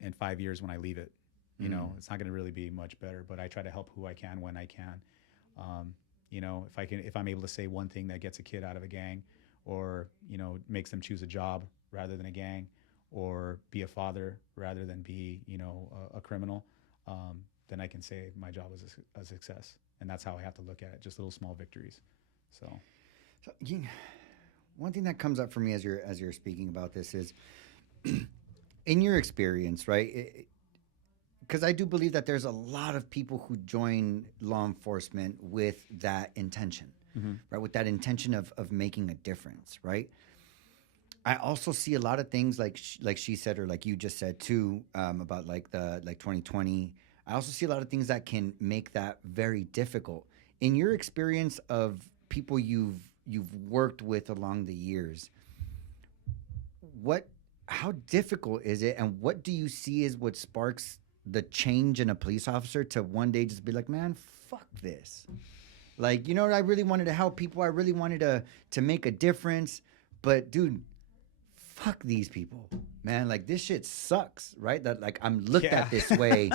in 5 years when I leave it. You know, it's not going to really be much better. But I try to help who I can when I can. You know, if I'm able to say one thing that gets a kid out of a gang, or makes them choose a job rather than a gang, or be a father rather than be a criminal, then I can say my job was a success. And that's how I have to look at it, just little small victories. So one thing that comes up for me as you're speaking about this is, in your experience, right? Because I do believe that there's a lot of people who join law enforcement with that intention, right? With that intention of making a difference, right? I also see a lot of things like she said, or like you just said too, about like 2020. I also see a lot of things that can make that very difficult. In your experience of people you've worked with along the years, how difficult is it, and what do you see is what sparks the change in a police officer to one day just be like, man, fuck this. Like, I really wanted to help people. I really wanted to make a difference. But, dude, fuck these people, man. Like, this shit sucks, right? That, like, I'm looked at this way,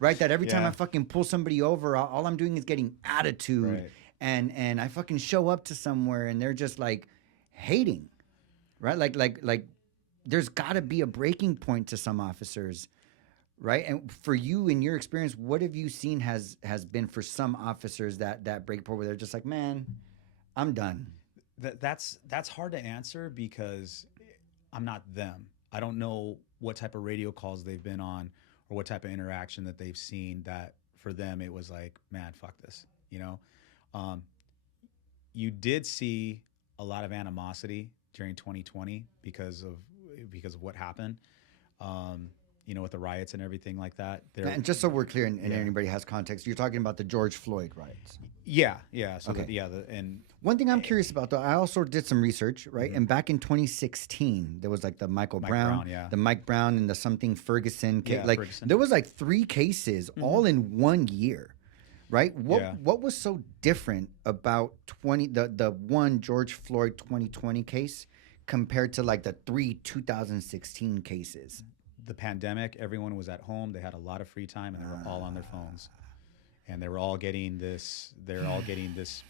right? That every time I fucking pull somebody over, all I'm doing is getting attitude. Right. And I fucking show up to somewhere and they're just, like, hating, right? Like there's got to be a breaking point to some officers, right? And for you, in your experience, what have you seen has been for some officers that break point where they're just like, man, I'm done? That's hard to answer because I'm not them. I don't know what type of radio calls they've been on or what type of interaction that they've seen that for them it was like, man, fuck this, You did see a lot of animosity during 2020 because of what happened. With the riots and everything like that. And just so we're clear and anybody has context, you're talking about the George Floyd riots. Yeah. So okay. And one thing I'm curious about, though, I also did some research, right? And back in 2016, there was like the Mike Brown, the Mike Brown and the something Ferguson case. Ferguson. There was like 3 cases all in 1 year, right? What was so different about the one George Floyd 2020 case compared to like the 3 2016 cases? The pandemic, everyone was at home. They had a lot of free time, and they were all on their phones, and they were all getting this. They're all getting this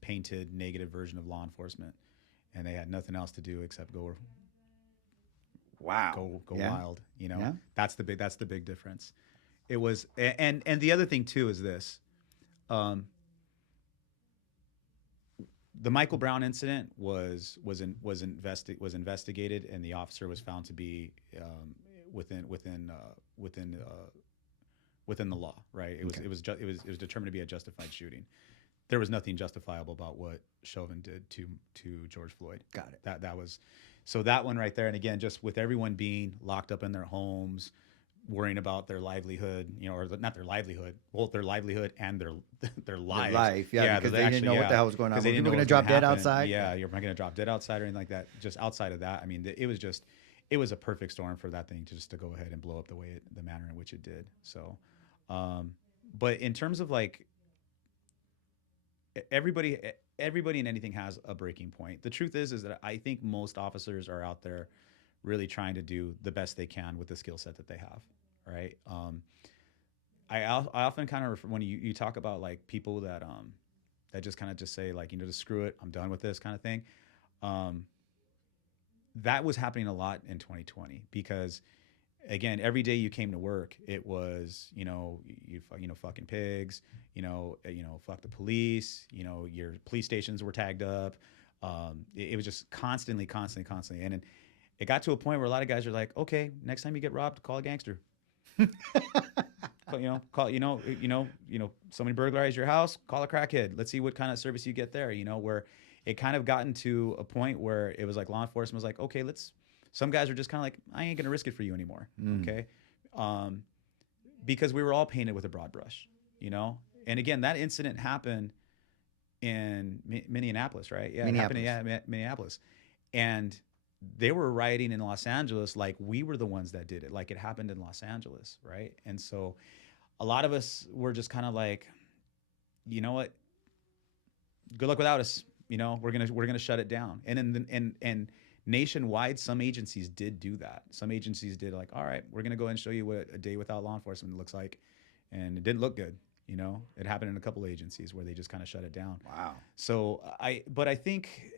painted negative version of law enforcement, and they had nothing else to do except go wild. That's the big difference. It was, and the other thing too is this. The Michael Brown incident was investigated, and the officer was found to be within the law. Right? It was determined to be a justified shooting. There was nothing justifiable about what Chauvin did to George Floyd. Got it. That was so that one right there. And again, just with everyone being locked up in their homes, worrying about their livelihood, or not their livelihood, their livelihood and their lives. Their life, because they didn't know what the hell was going on. People were going to drop dead outside. Yeah, you're not going to drop dead outside or anything like that. Just outside of that, I mean, it was just, it was a perfect storm for that thing to go ahead and blow up the manner in which it did. So, but in terms of like everybody and anything has a breaking point. The truth is that I think most officers are out there really trying to do the best they can with the skill set that they have. Right. I often kind of when you talk about like people that just kind of just say like, just screw it, I'm done with this kind of thing. That was happening a lot in 2020 because, again, every day you came to work, it was, you fucking pigs, fuck the police, your police stations were tagged up. It was just constantly. And it got to a point where a lot of guys are like, okay, next time you get robbed, call a gangster. Somebody burglarized your house, call a crackhead. Let's see what kind of service you get there, where it kind of gotten to a point where it was like law enforcement was like, okay, some guys are just kind of like, I ain't going to risk it for you anymore. Okay. Because we were all painted with a broad brush, and again, that incident happened in Minneapolis, right? Yeah. Minneapolis. And they were rioting in Los Angeles like we were the ones that did it, like it happened in Los Angeles, right? And so a lot of us were just kind of like, you know what? Good luck without us. We're gonna shut it down. And nationwide, some agencies did do that. Some agencies did like, all right, we're gonna go ahead and show you what a day without law enforcement looks like, and it didn't look good. It happened in a couple of agencies where they just kind of shut it down. Wow. So I think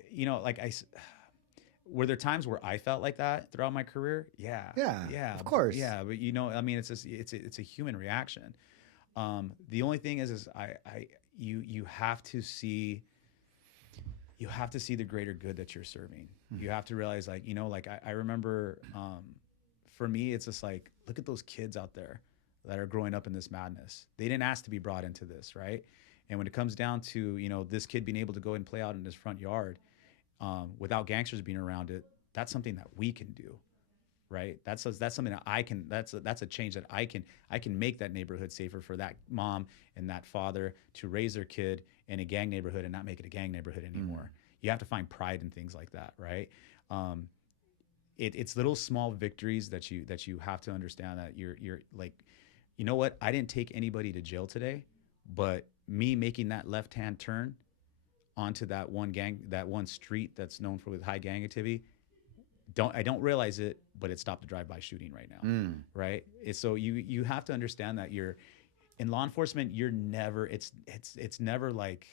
were there times where I felt like that throughout my career? Yeah. Yeah. Of course. Yeah, but it's just it's a human reaction. The only thing is you have to see the greater good that you're serving. Mm-hmm. You have to realize I remember for me it's just like, look at those kids out there that are growing up in this madness. They didn't ask to be brought into this, right? And when it comes down to this kid being able to go and play out in his front yard without gangsters being around it, that's something that we can do, right? That's something that I can. That's a change that I can make that neighborhood safer for that mom and that father to raise their kid in a gang neighborhood and not make it a gang neighborhood anymore. You have to find pride in things like that, right? It's little small victories that you have to understand that you're like, you know what? I didn't take anybody to jail today, but me making that left-hand turn onto that one street that's known for with high gang activity, I don't realize it, but it stopped a drive-by shooting right now, right? So you have to understand that you're in law enforcement. You're never it's never like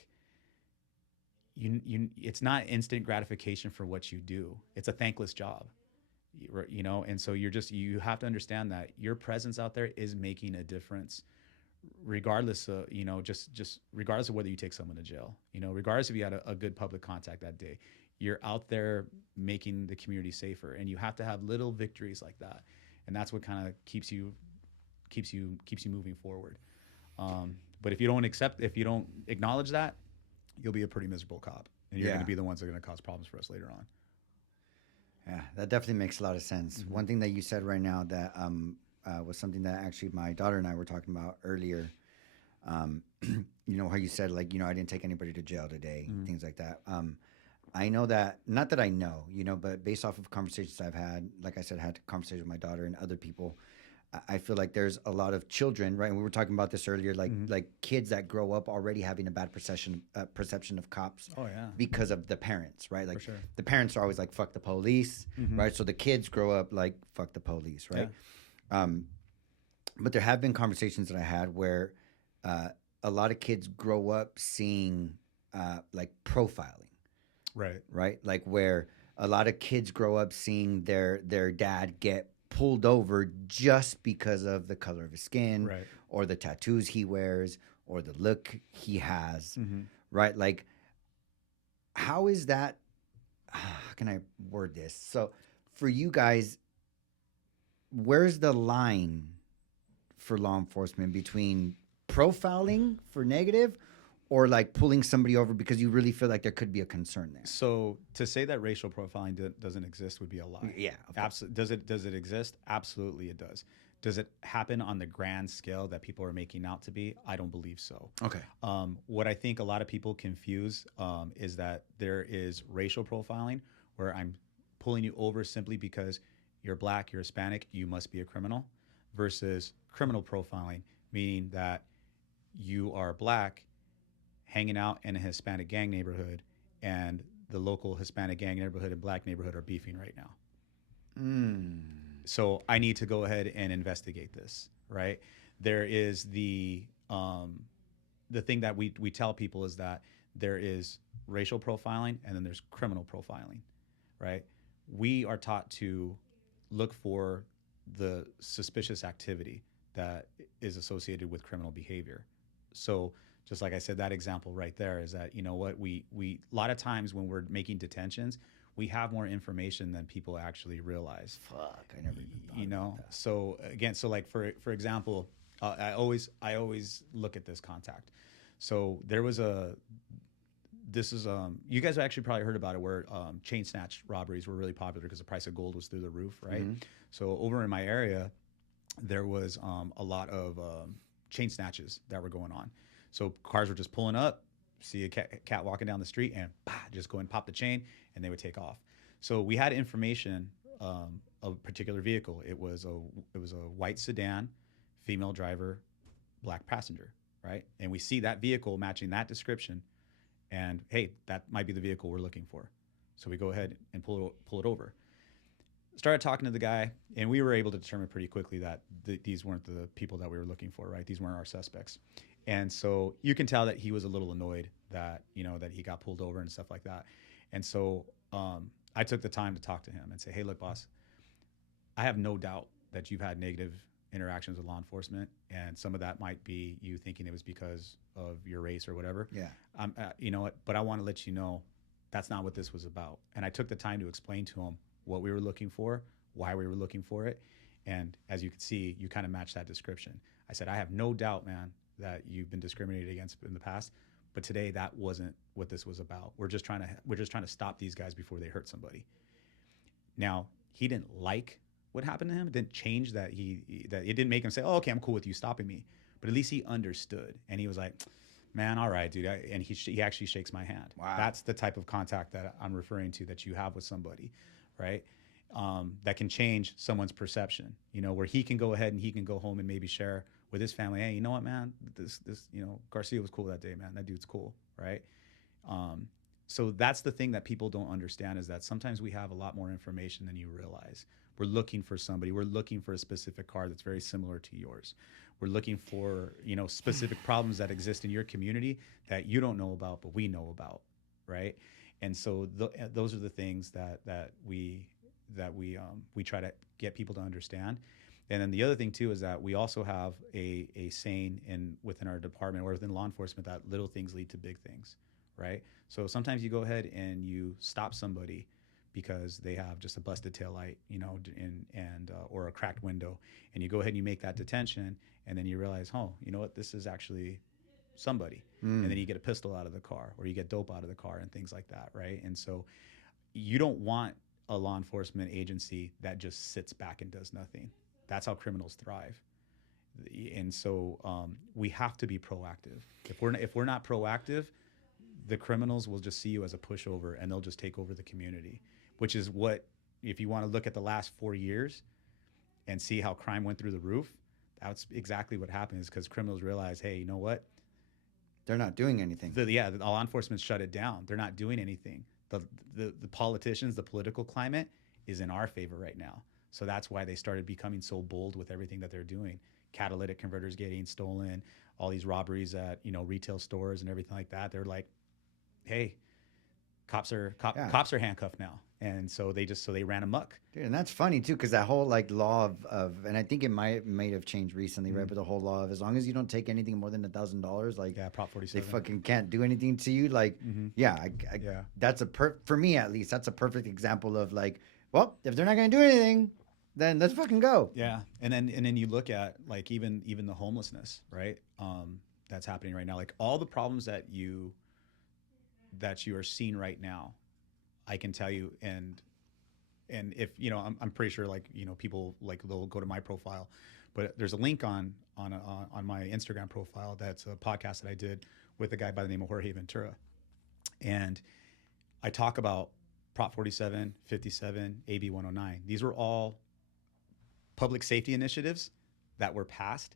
it's not instant gratification for what you do. It's a thankless job, and so you have to understand that your presence out there is making a difference, regardless of just regardless of whether you take someone to jail, regardless if you had a good public contact that day. You're out there making the community safer, and you have to have little victories like that, and that's what kind of keeps you moving forward. But if you don't acknowledge that, you'll be a pretty miserable cop, and you're going to be the ones that are going to cause problems for us later on. Yeah, that definitely makes a lot of sense. Mm-hmm. One thing that you said right now that was something that actually my daughter and I were talking about earlier. How you said I didn't take anybody to jail today, things like that. I know that, not that I know, but based off of conversations I've had, like I said, I had conversations with my daughter and other people. I feel like there's a lot of children, right? And we were talking about this earlier, like kids that grow up already having a bad perception of cops. Oh, yeah. Because of the parents, right? Like, for sure. The parents are always like, fuck the police, right? So the kids grow up like, fuck the police, right? Yeah. But there have been conversations that I had where a lot of kids grow up seeing like profiling. Right. Like where a lot of kids grow up seeing their dad get pulled over just because of the color of his skin, right, or the tattoos he wears, or the look he has, right? Like, how is that? How can I word this? So for you guys, where's the line for law enforcement between profiling for negative or like pulling somebody over because you really feel like there could be a concern there? So to say that racial profiling doesn't exist would be a lie. Yeah. Absolutely. Does it exist? Absolutely it does. Does it happen on the grand scale that people are making out to be? I don't believe so. Okay. What I think a lot of people confuse is that there is racial profiling where I'm pulling you over simply because you're black, you're Hispanic, you must be a criminal, versus criminal profiling, meaning that you are black, hanging out in a Hispanic gang neighborhood, and the local Hispanic gang neighborhood and black neighborhood are beefing right now. So I need to go ahead and investigate this, right? There is the thing that we tell people is that there is racial profiling and then there's criminal profiling, right? We are taught to look for the suspicious activity that is associated with criminal behavior. So just like I said, that example right there is that, you know what, we a lot of times when we're making detentions, we have more information than people actually realize. Fuck, I never even thought you know about that. So again, so like for example, I always look at this contact. So there was you guys have actually probably heard about it, where chain snatch robberies were really popular because the price of gold was through the roof, right? So over in my area, there was a lot of chain snatches that were going on. So cars were just pulling up, see a cat walking down the street, and just go and pop the chain, and they would take off. So we had information of a particular vehicle. It was a white sedan, female driver, black passenger, right? And we see that vehicle matching that description, and hey, that might be the vehicle we're looking for. So we go ahead and pull it over. Started talking to the guy, and we were able to determine pretty quickly that these weren't the people that we were looking for, right? These weren't our suspects. And so you can tell that he was a little annoyed that, you know, that he got pulled over and stuff like that. And so I took the time to talk to him and say, hey, look, boss, I have no doubt that you've had negative interactions with law enforcement, and some of that might be you thinking it was because of your race or whatever. Yeah. You know what? But I want to let you know that's not what this was about. And I took the time to explain to him what we were looking for, why we were looking for it. And as you can see, you kind of match that description. I said, I have no doubt, man, that you've been discriminated against in the past, but today that wasn't what this was about. We're just trying to stop these guys before they hurt somebody. Now, he didn't like what happened to him. It didn't change that that it didn't make him say, oh, okay, I'm cool with you stopping me. But at least he understood, and he was like, man, all right, dude. And he actually shakes my hand. Wow. That's the type of contact that I'm referring to, that you have with somebody, right? That can change someone's perception, you know, where he can go ahead and he can go home and maybe share with his family, hey, you know what, man, this you know, Garcia was cool that day, man. That dude's cool, right? So that's the thing that people don't understand, is that sometimes we have a lot more information than you realize. We're looking for somebody. We're looking for a specific car that's very similar to yours. We're looking for, you know, specific problems that exist in your community that you don't know about, but we know about, right? And so those are the things that we try to get people to understand. And then the other thing too is that we also have a saying within our department or within law enforcement that little things lead to big things, right? So sometimes you go ahead and you stop somebody because they have just a busted taillight, you know, or a cracked window, and you go ahead and you make that detention, and then you realize, oh, you know what, this is actually somebody, and then you get a pistol out of the car, or you get dope out of the car, and things like that, right? And so you don't want a law enforcement agency that just sits back and does nothing. That's how criminals thrive. And so we have to be proactive. If we're not proactive, the criminals will just see you as a pushover, and they'll just take over the community, which is what, if you want to look at the last 4 years and see how crime went through the roof, that's exactly what happened, is because criminals realize, hey, you know what? They're not doing anything. The law enforcement shut it down. They're not doing anything. The politicians, the political climate is in our favor right now. So that's why they started becoming so bold with everything that they're doing. Catalytic converters getting stolen, all these robberies at, you know, retail stores and everything like that. They're like, hey, cops are handcuffed now. And so they ran amok. Dude, and that's funny too, because that whole like law of, and I think it might have changed recently, right? But the whole law of, as long as you don't take anything more than $1,000, like, yeah, Prop 47, they fucking can't do anything to you. Like, yeah, that's for me at least, that's a perfect example of like, well, if they're not gonna do anything, then let's fucking go. Yeah, and then you look at like even the homelessness, right? That's happening right now. Like all the problems that you are seeing right now, I can tell you, and if you know, I'm pretty sure, like, you know, people like they'll go to my profile, but there's a link on my Instagram profile that's a podcast that I did with a guy by the name of Jorge Ventura, and I talk about Prop 47, 57, AB 109. These were all public safety initiatives that were passed,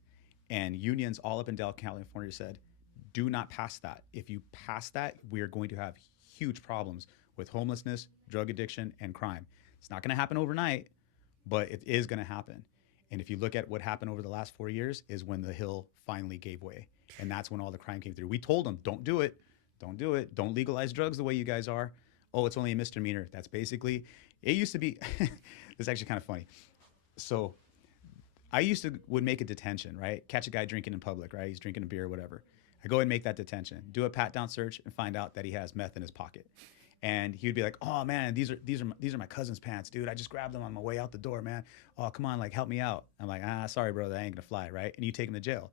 and unions all up and down California said, do not pass that. If you pass that, we are going to have huge problems with homelessness, drug addiction, and crime. It's not going to happen overnight, but it is going to happen. And if you look at what happened over the last 4 years is when the Hill finally gave way. And that's when all the crime came through. We told them, don't do it. Don't do it. Don't legalize drugs the way you guys are. Oh, it's only a misdemeanor. That's basically, it used to be, it's actually kind of funny. So I would make a detention, right? Catch a guy drinking in public, right? He's drinking a beer or whatever. I go and make that detention, do a pat down search, and find out that he has meth in his pocket. And he would be like, "Oh man, these are my cousin's pants, dude. I just grabbed them on my way out the door, man. Oh, come on, like help me out." I'm like, sorry, bro, that ain't gonna fly, right? And you take him to jail.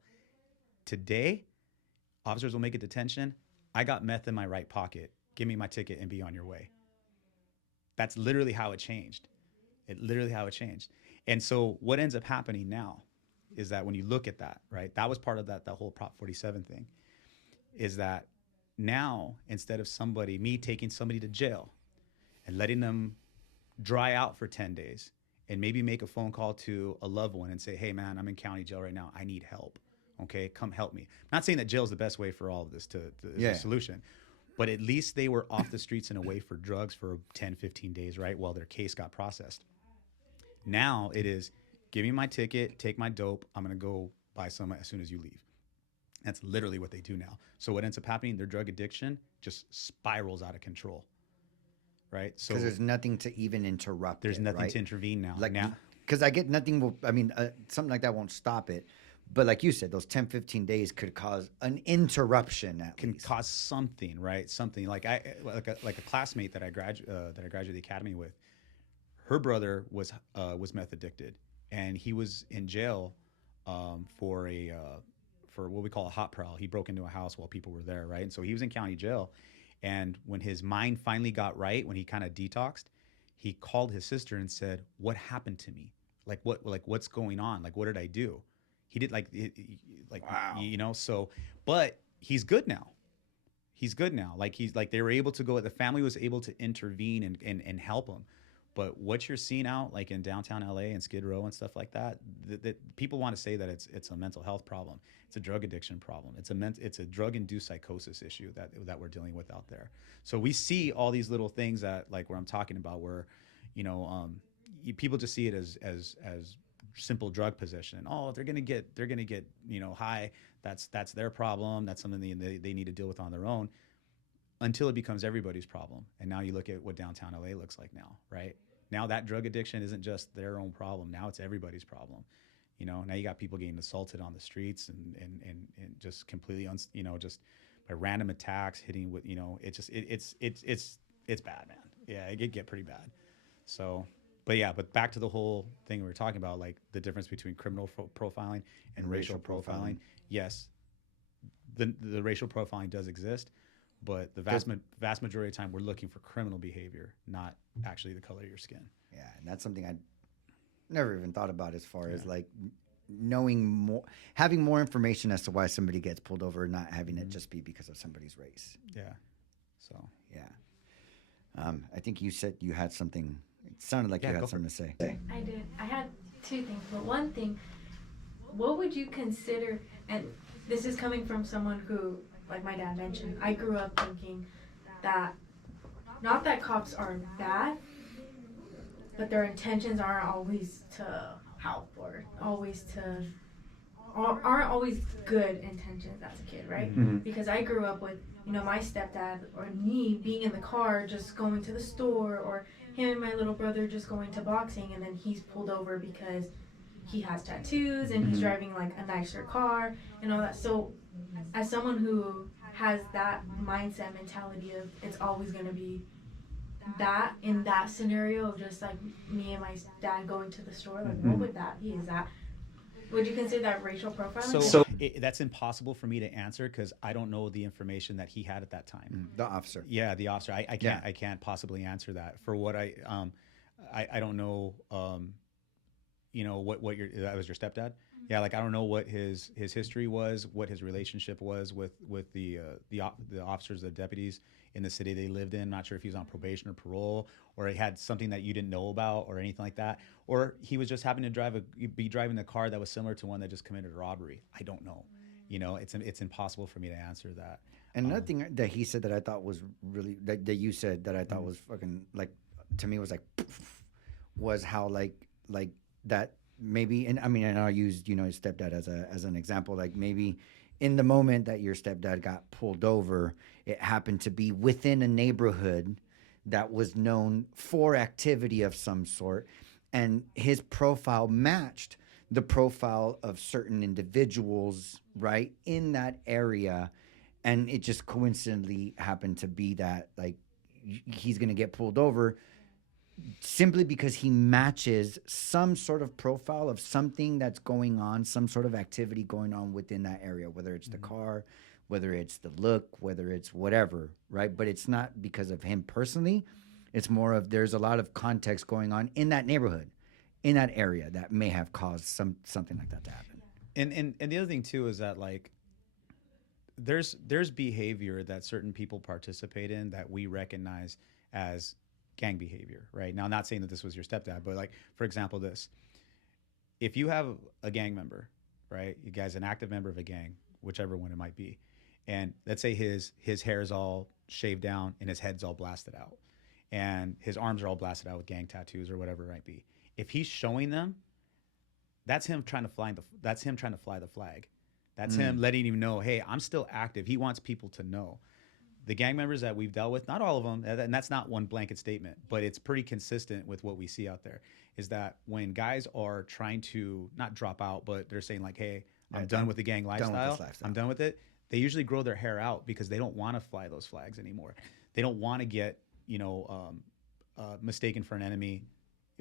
Today, officers will make a detention. I got meth in my right pocket. Give me my ticket and be on your way. That's literally how it changed. And so what ends up happening now is that when you look at that, right, that was part of that whole Prop 47 thing, is that now instead of me taking somebody to jail and letting them dry out for 10 days and maybe make a phone call to a loved one and say, hey man, I'm in county jail right now. I need help. Okay, come help me. I'm not saying that jail is the best way for all of this to the solution, but at least they were off the streets and away for drugs for 10, 15 days, right, while their case got processed. Now it is, give me my ticket, take my dope, I'm going to go buy some as soon as you leave. That's literally what they do now. So what ends up happening, their drug addiction just spirals out of control, right? So because there's nothing to even interrupt. There's nothing to intervene now. Like now, because I get nothing will. I mean, something like that won't stop it. But like you said, those 10, 15 days could cause an interruption. Cause something, right? Something like a classmate that I graduated the academy with. Her brother was meth addicted, and he was in jail for what we call a hot prowl. He broke into a house while people were there, right? And so he was in county jail. And when his mind finally got right, when he kind of detoxed, he called his sister and said, "What happened to me? What's going on? Like, what did I do?" He did wow. You know, so, but he's good now. They were able to go, the family was able to intervene and help him. But what you're seeing out like in downtown LA and Skid Row and stuff like that, that people want to say that it's a mental health problem. It's a drug addiction problem. It's a drug-induced psychosis issue that we're dealing with out there. So we see all these little things that, like where I'm talking about, where, you know, people just see it as simple drug possession. Oh, they're gonna get you know, high. That's their problem. That's something they need to deal with on their own. Until it becomes everybody's problem. And now you look at what downtown LA looks like now, right? Now that drug addiction isn't just their own problem. Now it's everybody's problem. You know, now you got people getting assaulted on the streets and just completely, just by random attacks, hitting with, you know, it's bad, man. Yeah, it could get pretty bad. So, but back to the whole thing we were talking about, like the difference between criminal profiling and racial profiling. Yes, the racial profiling does exist. But the vast majority of the time, we're looking for criminal behavior, not actually the color of your skin. Yeah, and that's something I never even thought about as far as like knowing more, having more information as to why somebody gets pulled over, and not having it just be because of somebody's race. Yeah. So. Yeah. I think you said you had something. It sounded like you had something to say. I did. I had two things, but one thing. What would you consider? And this is coming from someone who, like my dad mentioned, I grew up thinking that, not that cops are bad, but their intentions aren't always to help or aren't always good intentions as a kid, right? Mm-hmm. Because I grew up with, you know, my stepdad or me being in the car just going to the store, or him and my little brother just going to boxing, and then he's pulled over because he has tattoos and he's driving like a nicer car and all that. So as someone who has that mindset mentality of it's always going to be that in that scenario of just like me and my dad going to the store, like what would that be? Is that, would you consider that racial profiling? So that's impossible for me to answer because I don't know the information that he had at that time. The officer. Yeah, the officer. I can't possibly answer that. For what I don't know. You know what that was your stepdad? Yeah, like I don't know what his history was, what his relationship was with the officers, the deputies in the city they lived in. Not sure if he was on probation or parole, or he had something that you didn't know about, or anything like that, or he was just having to be driving a car that was similar to one that just committed a robbery. I don't know. You know, it's impossible for me to answer that. And another thing that he said that I thought was really that you said that I thought was fucking like, to me was like, was how like that. Maybe, and I mean, and I used, you know, his stepdad as an example. Like maybe in the moment that your stepdad got pulled over, it happened to be within a neighborhood that was known for activity of some sort, and his profile matched the profile of certain individuals, right, in that area, and it just coincidentally happened to be that like he's gonna get pulled over simply because he matches some sort of profile of something that's going on, some sort of activity going on within that area, whether it's the car, whether it's the look, whether it's whatever, right? But it's not because of him personally. It's more of there's a lot of context going on in that neighborhood, in that area that may have caused something like that to happen. And the other thing too is that like there's behavior that certain people participate in that we recognize as gang behavior, right? Now, I'm not saying that this was your stepdad, but like, for example, if you have a gang member, right? You guys, an active member of a gang, whichever one it might be. And let's say his hair is all shaved down and his head's all blasted out and his arms are all blasted out with gang tattoos or whatever it might be. If he's showing them, that's him trying to fly the flag. That's him letting him know, hey, I'm still active. He wants people to know. The gang members that we've dealt with, not all of them, and that's not one blanket statement, but it's pretty consistent with what we see out there, is that when guys are trying to not drop out, but they're saying like, hey, I'm done with the gang lifestyle. I'm done with it. They usually grow their hair out because they don't want to fly those flags anymore. They don't want to get, mistaken for an enemy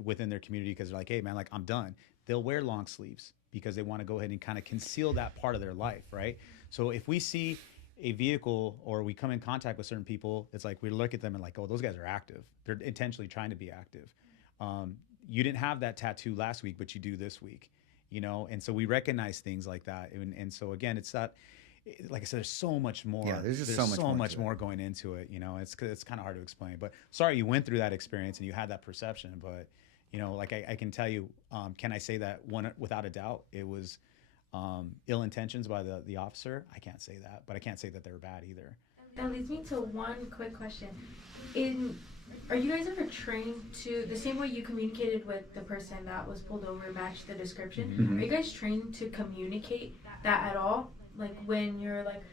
within their community because they're like, hey, man, like I'm done. They'll wear long sleeves because they want to go ahead and kind of conceal that part of their life, right? So if we see a vehicle or we come in contact with certain people, it's like we look at them and like, oh, those guys are active. They're intentionally trying to be active. You didn't have that tattoo last week, but you do this week, you know? And so we recognize things like that. And so again, it's not, like I said, there's so much more. Yeah, there's just so much more going into it, you know? It's kind of hard to explain, but sorry you went through that experience and you had that perception, but you know, like I can tell you, can I say that one without a doubt, it was ill intentions by the officer? I can't say that, but I can't say that they were bad either. That leads me to one quick question. Are you guys ever trained to, the same way you communicated with the person that was pulled over, matched the description, are you guys trained to communicate that at all? Like when you're like,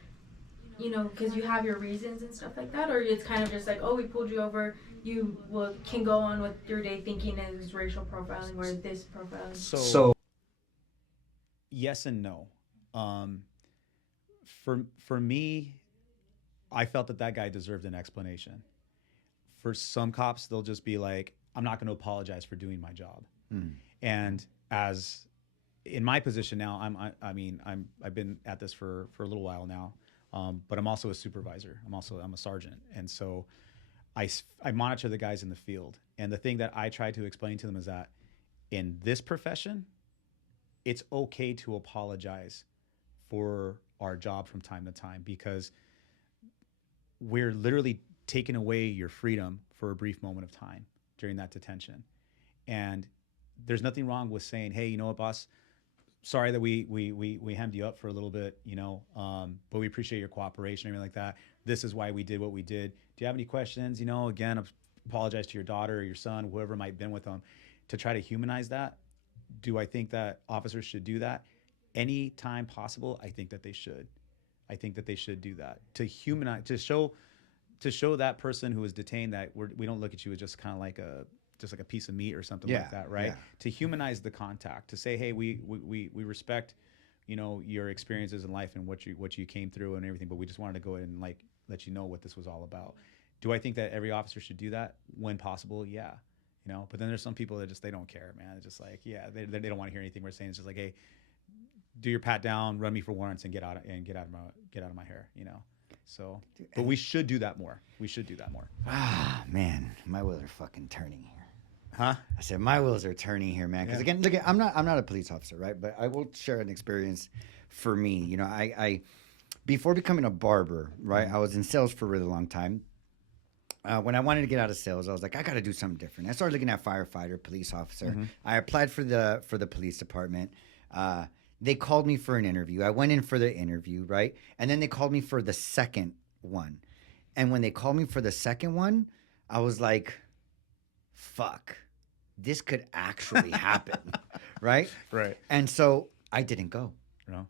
you know, because you have your reasons and stuff like that, or it's kind of just like, oh, we pulled you over, you can go on with your day thinking it was racial profiling or this profiling? So yes and no. For me, I felt that guy deserved an explanation. For some cops, they'll just be like, I'm not going to apologize for doing my job. And as in my position now, I've been at this for a little while now, but I'm also a supervisor. I'm a sergeant, and so I monitor the guys in the field. And the thing that I try to explain to them is that in this profession, it's okay to apologize for our job from time to time because we're literally taking away your freedom for a brief moment of time during that detention. And there's nothing wrong with saying, hey, you know what, boss, sorry that we hemmed you up for a little bit, you know, but we appreciate your cooperation and everything like that. This is why we did what we did. Do you have any questions? You know, again, apologize to your daughter or your son, whoever might have been with them, to try to humanize that. Do I think that officers should do that? Anytime possible, I think that they should. I think that they should do that to humanize, to show that person who is detained that we don't look at you as just kind of like a piece of meat or something like that, right? Yeah. To humanize the contact, to say, hey, we respect, you know, your experiences in life and what you came through and everything, but we just wanted to go ahead and like let you know what this was all about. Do I think that every officer should do that when possible? Yeah. You know, but then there's some people that they don't care, man. It's just like, yeah, they don't want to hear anything we're saying. It's just like, hey, do your pat down, run me for warrants, and get out of my hair, you know. So, but we should do that more. We should do that more. Ah, man, my wheels are fucking turning here. Huh? I said, my wheels are turning here, man. Because again, look, I'm not a police officer, right? But I will share an experience for me. You know, I before becoming a barber, right? I was in sales for a really long time. When I wanted to get out of sales, I was like, I got to do something different. I started looking at firefighter, police officer. I applied for the police department. They called me for an interview. I went in for the interview, right? And then they called me for the second one. And when they called me for the second one, I was like, fuck, this could actually happen, right? Right. And so I didn't go. No.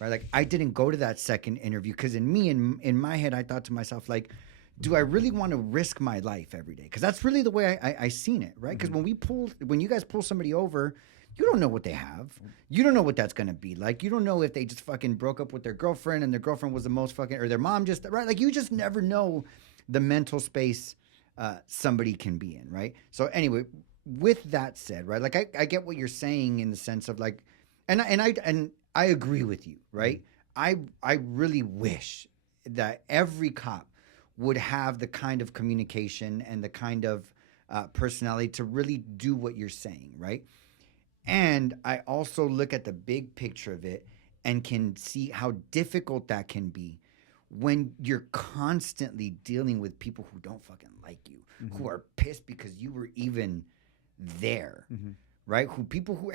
Right? Like, I didn't go to that second interview because in my head, I thought to myself, like, do I really want to risk my life every day? Because that's really the way I seen it, right? Because when you guys pull somebody over, you don't know what they have. You don't know what that's going to be like. You don't know if they just fucking broke up with their girlfriend and their girlfriend was the most fucking, or their mom just, right? Like, you just never know the mental space somebody can be in, right? So anyway, with that said, right? Like, I get what you're saying in the sense of like, and I agree with you, right? I really wish that every cop would have the kind of communication and the kind of personality to really do what you're saying, right? And I also look at the big picture of it and can see how difficult that can be when you're constantly dealing with people who don't fucking like you, who are pissed because you were even there, right?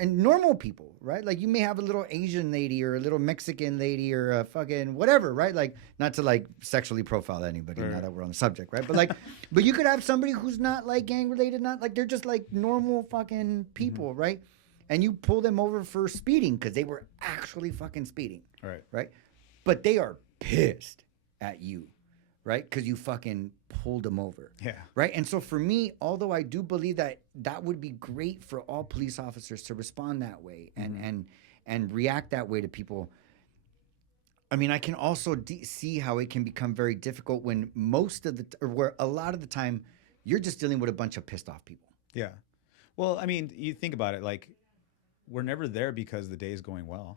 And normal people, right? Like, you may have a little Asian lady or a little Mexican lady or a fucking whatever, right? Like, not to like sexually profile anybody, now that we're on the subject, right? But like, but you could have somebody who's not like gang related, not like, they're just like normal fucking people, right? And you pull them over for speeding because they were actually fucking speeding. Right. But they are pissed at you, right? Because you fucking pulled them over. Yeah. Right. And so for me, although I do believe that that would be great for all police officers to respond that way and react that way to people, I mean, I can also see how it can become very difficult when where a lot of the time you're just dealing with a bunch of pissed off people. Yeah. Well, I mean, you think about it, like, we're never there because the day is going well.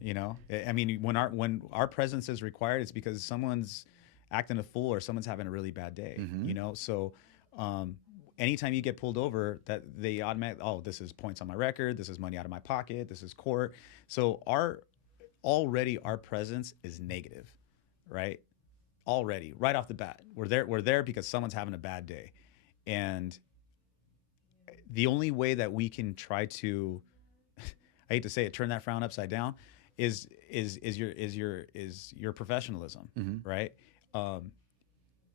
You know, I mean, when our presence is required, it's because someone's acting a fool or someone's having a really bad day. You know, so anytime you get pulled over, that they automatically, oh, this is points on my record, this is money out of my pocket, this is court. So our presence is negative, right? Already, right off the bat, we're there because someone's having a bad day, and the only way that we can try to, I hate to say it, turn that frown upside down, is your professionalism, right?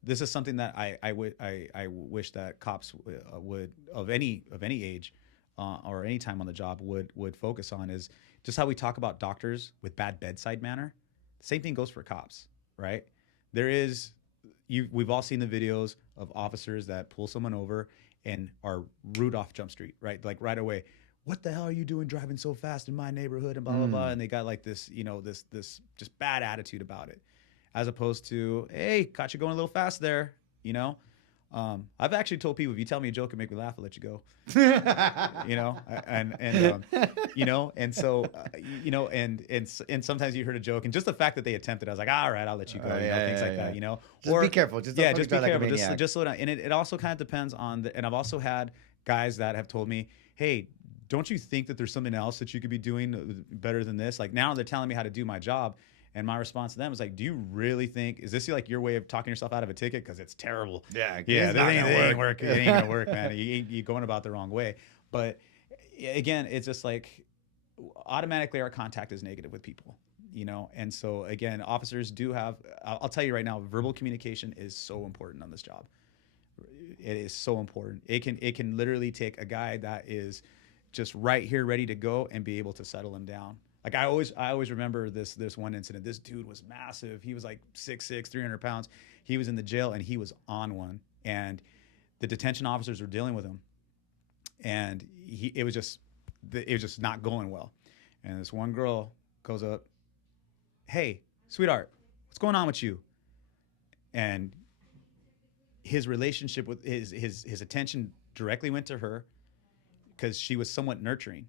This is something that I wish that cops would of any age or any time on the job would focus on, is just how we talk about doctors with bad bedside manner. The same thing goes for cops, right? We've all seen the videos of officers that pull someone over and are rude off Jump Street, right? Like, right away, what the hell are you doing driving so fast in my neighborhood, and blah, blah, blah. And they got like this, you know, this just bad attitude about it, as opposed to, hey, caught you going a little fast there, you know? I've actually told people, if you tell me a joke and make me laugh, I'll let you go. You know, and you know, and so you know, and sometimes you heard a joke, and just the fact that they attempted, I was like, all right, I'll let you go. Things like that, you know. Just be careful. Just be careful. Just slow down. And it also kind of depends on and I've also had guys that have told me, hey, don't you think that there's something else that you could be doing better than this? Like, now they're telling me how to do my job. And my response to them is like, do you really think, is this like your way of talking yourself out of a ticket? Because it's terrible. Yeah, this ain't work. It ain't going to work, man. You're going about the wrong way. But again, it's just like, automatically our contact is negative with people, you know? And so again, officers do have, I'll tell you right now, verbal communication is so important on this job. It is so important. It can literally take a guy that is just right here, ready to go, and be able to settle him down. Like, I always remember this one incident. This dude was massive. He was like 6'6", 300 pounds. He was in the jail, and he was on one. And the detention officers were dealing with him, and it was just not going well. And this one girl goes up, "Hey, sweetheart, what's going on with you?" And his relationship with his attention directly went to her, because she was somewhat nurturing.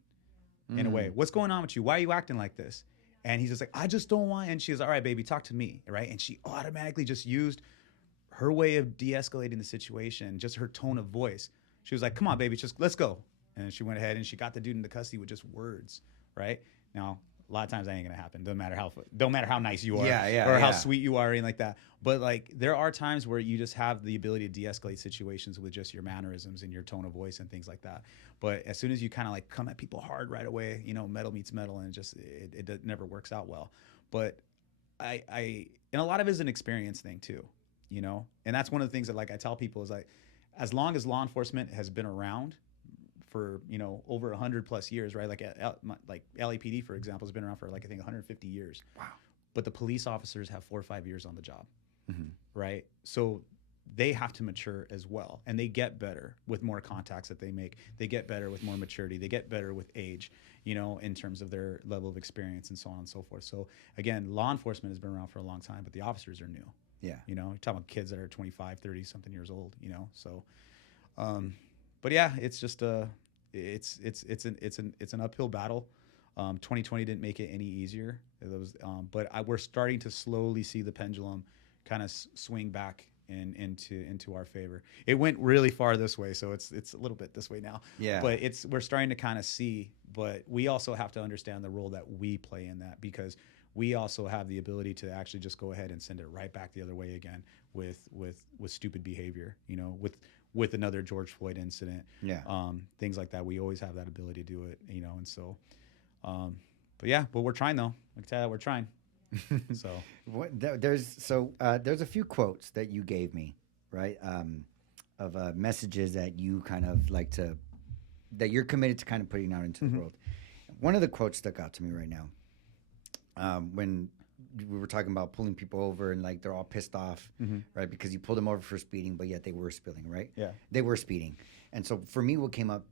In a way, what's going on with you? Why are you acting like this? And he's just like, I just don't want. And she was, all right, baby, talk to me, right? And she automatically just used her way of de-escalating the situation, just her tone of voice, She was like, come on, baby, just let's go. And she went ahead and she got the dude into custody with just words, right? Now, a lot of times that ain't gonna happen. Don't matter how nice you are, or how sweet you are, or anything like that. But like, there are times where you just have the ability to de-escalate situations with just your mannerisms and your tone of voice and things like that. But as soon as you kind of like come at people hard right away, metal meets metal, and it never works out well. But and a lot of it is an experience thing too, and that's one of the things that like I tell people is like, as long as law enforcement has been around for over 100 plus years, right? Like LAPD, for example, has been around for like I think 150 years. Wow. But the police officers have 4 or 5 years on the job, right? So they have to mature as well, and they get better with more contacts that they make. They get better with more maturity. They get better with age, in terms of their level of experience and so on and so forth. So again, law enforcement has been around for a long time, but the officers are new. Yeah. You're talking about kids that are 25, 30 something years old. So. But yeah, it's just it's an uphill battle. 2020 didn't make it any easier. But we're starting to slowly see the pendulum kind of swing back into our favor. It went really far this way, so it's a little bit this way now. Yeah. But we're starting to kind of see. But we also have to understand the role that we play in that, because we also have the ability to actually just go ahead and send it right back the other way again with stupid behavior. With another George Floyd incident, things like that. We always have that ability to do it, and so, but we're trying though. I can tell you that we're trying. So there's a few quotes that you gave me, right, of messages that you kind of like that you're committed to kind of putting out into the world. One of the quotes stuck out to me right now, when we were talking about pulling people over and like they're all pissed off, right? Because you pulled them over for speeding, but yet they were speeding, right? Yeah. They were speeding. And so for me, what came up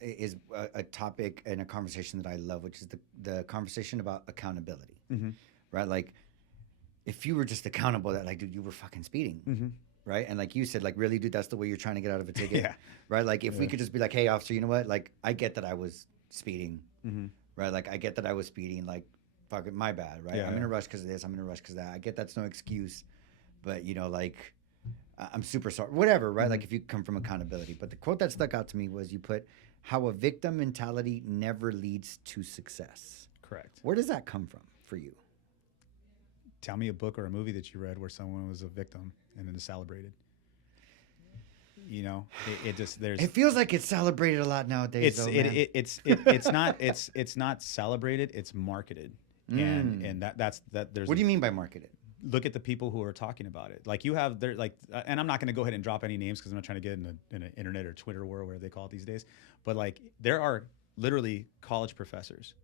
is a topic and a conversation that I love, which is the conversation about accountability, right? Like, if you were just accountable that like, dude, you were fucking speeding, right? And like you said, like, really, dude, that's the way you're trying to get out of a ticket, right? Like, if we could just be like, hey, officer, you know what? Like, I get that I was speeding, right? Like, I get that I was speeding, like, fuck it, my bad, right? I'm in a rush because of this. I'm in a rush because of that. I get that's no excuse, but like, I'm super sorry. Whatever, right? Like, if you come from accountability. But the quote that stuck out to me was you put, "How a victim mentality never leads to success." Correct. Where does that come from for you? Tell me a book or a movie that you read where someone was a victim and then is celebrated. It feels like it's celebrated a lot nowadays. It's not celebrated. It's marketed. And that's. There's. What do you mean by marketed? Look at the people who are talking about it. Like, you have and I'm not going to go ahead and drop any names because I'm not trying to get in an internet or Twitter war, whatever they call it these days. But like, there are literally college professors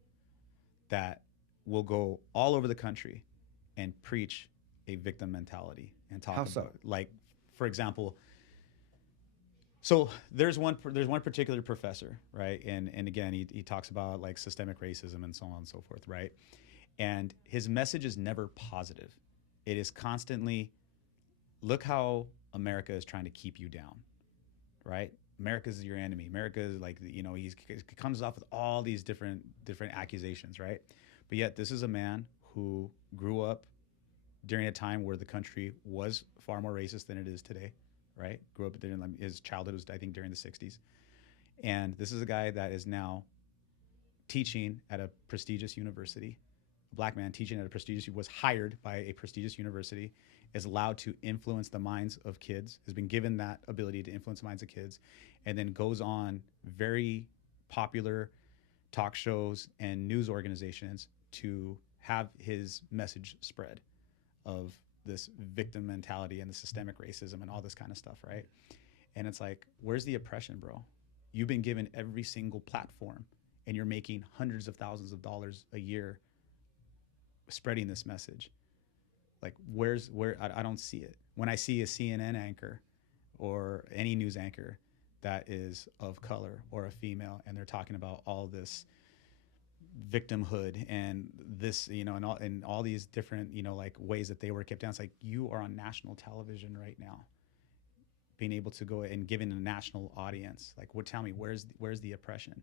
that will go all over the country and preach a victim mentality and talk about, like, for example. So there's one particular professor, right? And again, he talks about like systemic racism and so on and so forth, right? And his message is never positive. It is constantly, look how America is trying to keep you down, right? America's your enemy. America is like, he comes off with all these different accusations, right? But yet this is a man who grew up during a time where the country was far more racist than it is today, right? Grew up during his childhood was, I think, during the 60s. And this is a guy that is now teaching at a prestigious university. A black man teaching at a prestigious, was hired by a prestigious university, is allowed to influence the minds of kids, has been given that ability to influence the minds of kids, and then goes on very popular talk shows and news organizations to have his message spread of this victim mentality and the systemic racism and all this kind of stuff, right? And it's like, where's the oppression, bro? You've been given every single platform and you're making hundreds of thousands of dollars a year spreading this message. Like, where I don't see it. When I see a CNN anchor or any news anchor that is of color or a female and they're talking about all this victimhood and this, and all these different, like, ways that they were kept down. It's like, you are on national television right now, being able to go and giving a national audience. Like, tell me, where's the oppression?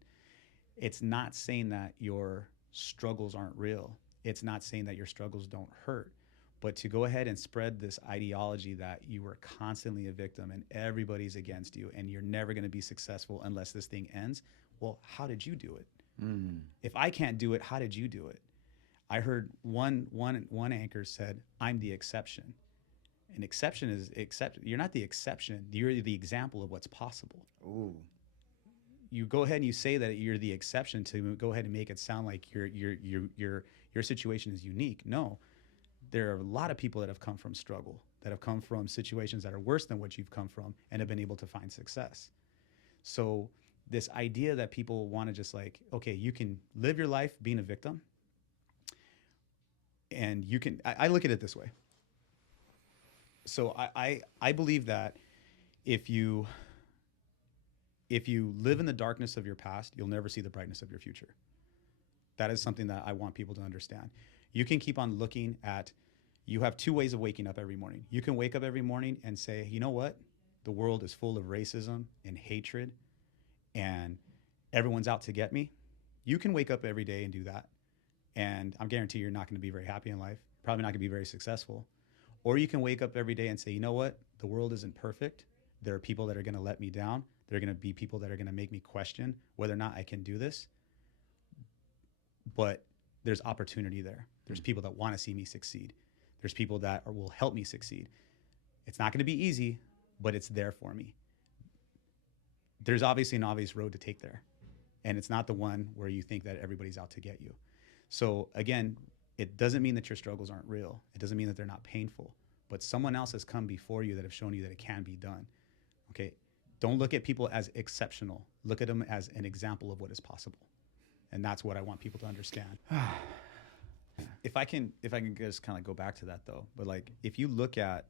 It's not saying that your struggles aren't real. It's not saying that your struggles don't hurt, But to go ahead and spread this ideology that you were constantly a victim and everybody's against you and you're never going to be successful unless this thing ends. Well, how did you do it? If I can't do it, how did you do it? I heard one anchor said, I'm the exception. An exception is you're not the exception. You're the example of what's possible. Ooh. You go ahead and you say that you're the exception to go ahead and make it sound like your situation is unique. No, there are a lot of people that have come from struggle, that have come from situations that are worse than what you've come from and have been able to find success. So this idea that people want to just like, okay, you can live your life being a victim, and you can, I look at it this way. So I believe that if you live in the darkness of your past, you'll never see the brightness of your future. That is something that I want people to understand. You can keep on looking at, you have two ways of waking up every morning. You can wake up every morning and say, you know what? The world is full of racism and hatred and everyone's out to get me. You can wake up every day and do that. And I'm guarantee you're not going to be very happy in life. Probably not going to be very successful. Or you can wake up every day and say, you know what? The world isn't perfect. There are people that are going to let me down. There are going to be people that are going to make me question whether or not I can do this. But there's opportunity there. There's people that want to see me succeed. There's people that will help me succeed. It's not going to be easy, but it's there for me. There's obviously an obvious road to take there. And it's not the one where you think that everybody's out to get you. So again, it doesn't mean that your struggles aren't real. It doesn't mean that they're not painful. But someone else has come before you that have shown you that it can be done. Okay? Don't look at people as exceptional. Look at them as an example of what is possible. And that's what I want people to understand. If I can just kind of go back to that though, but like if you look at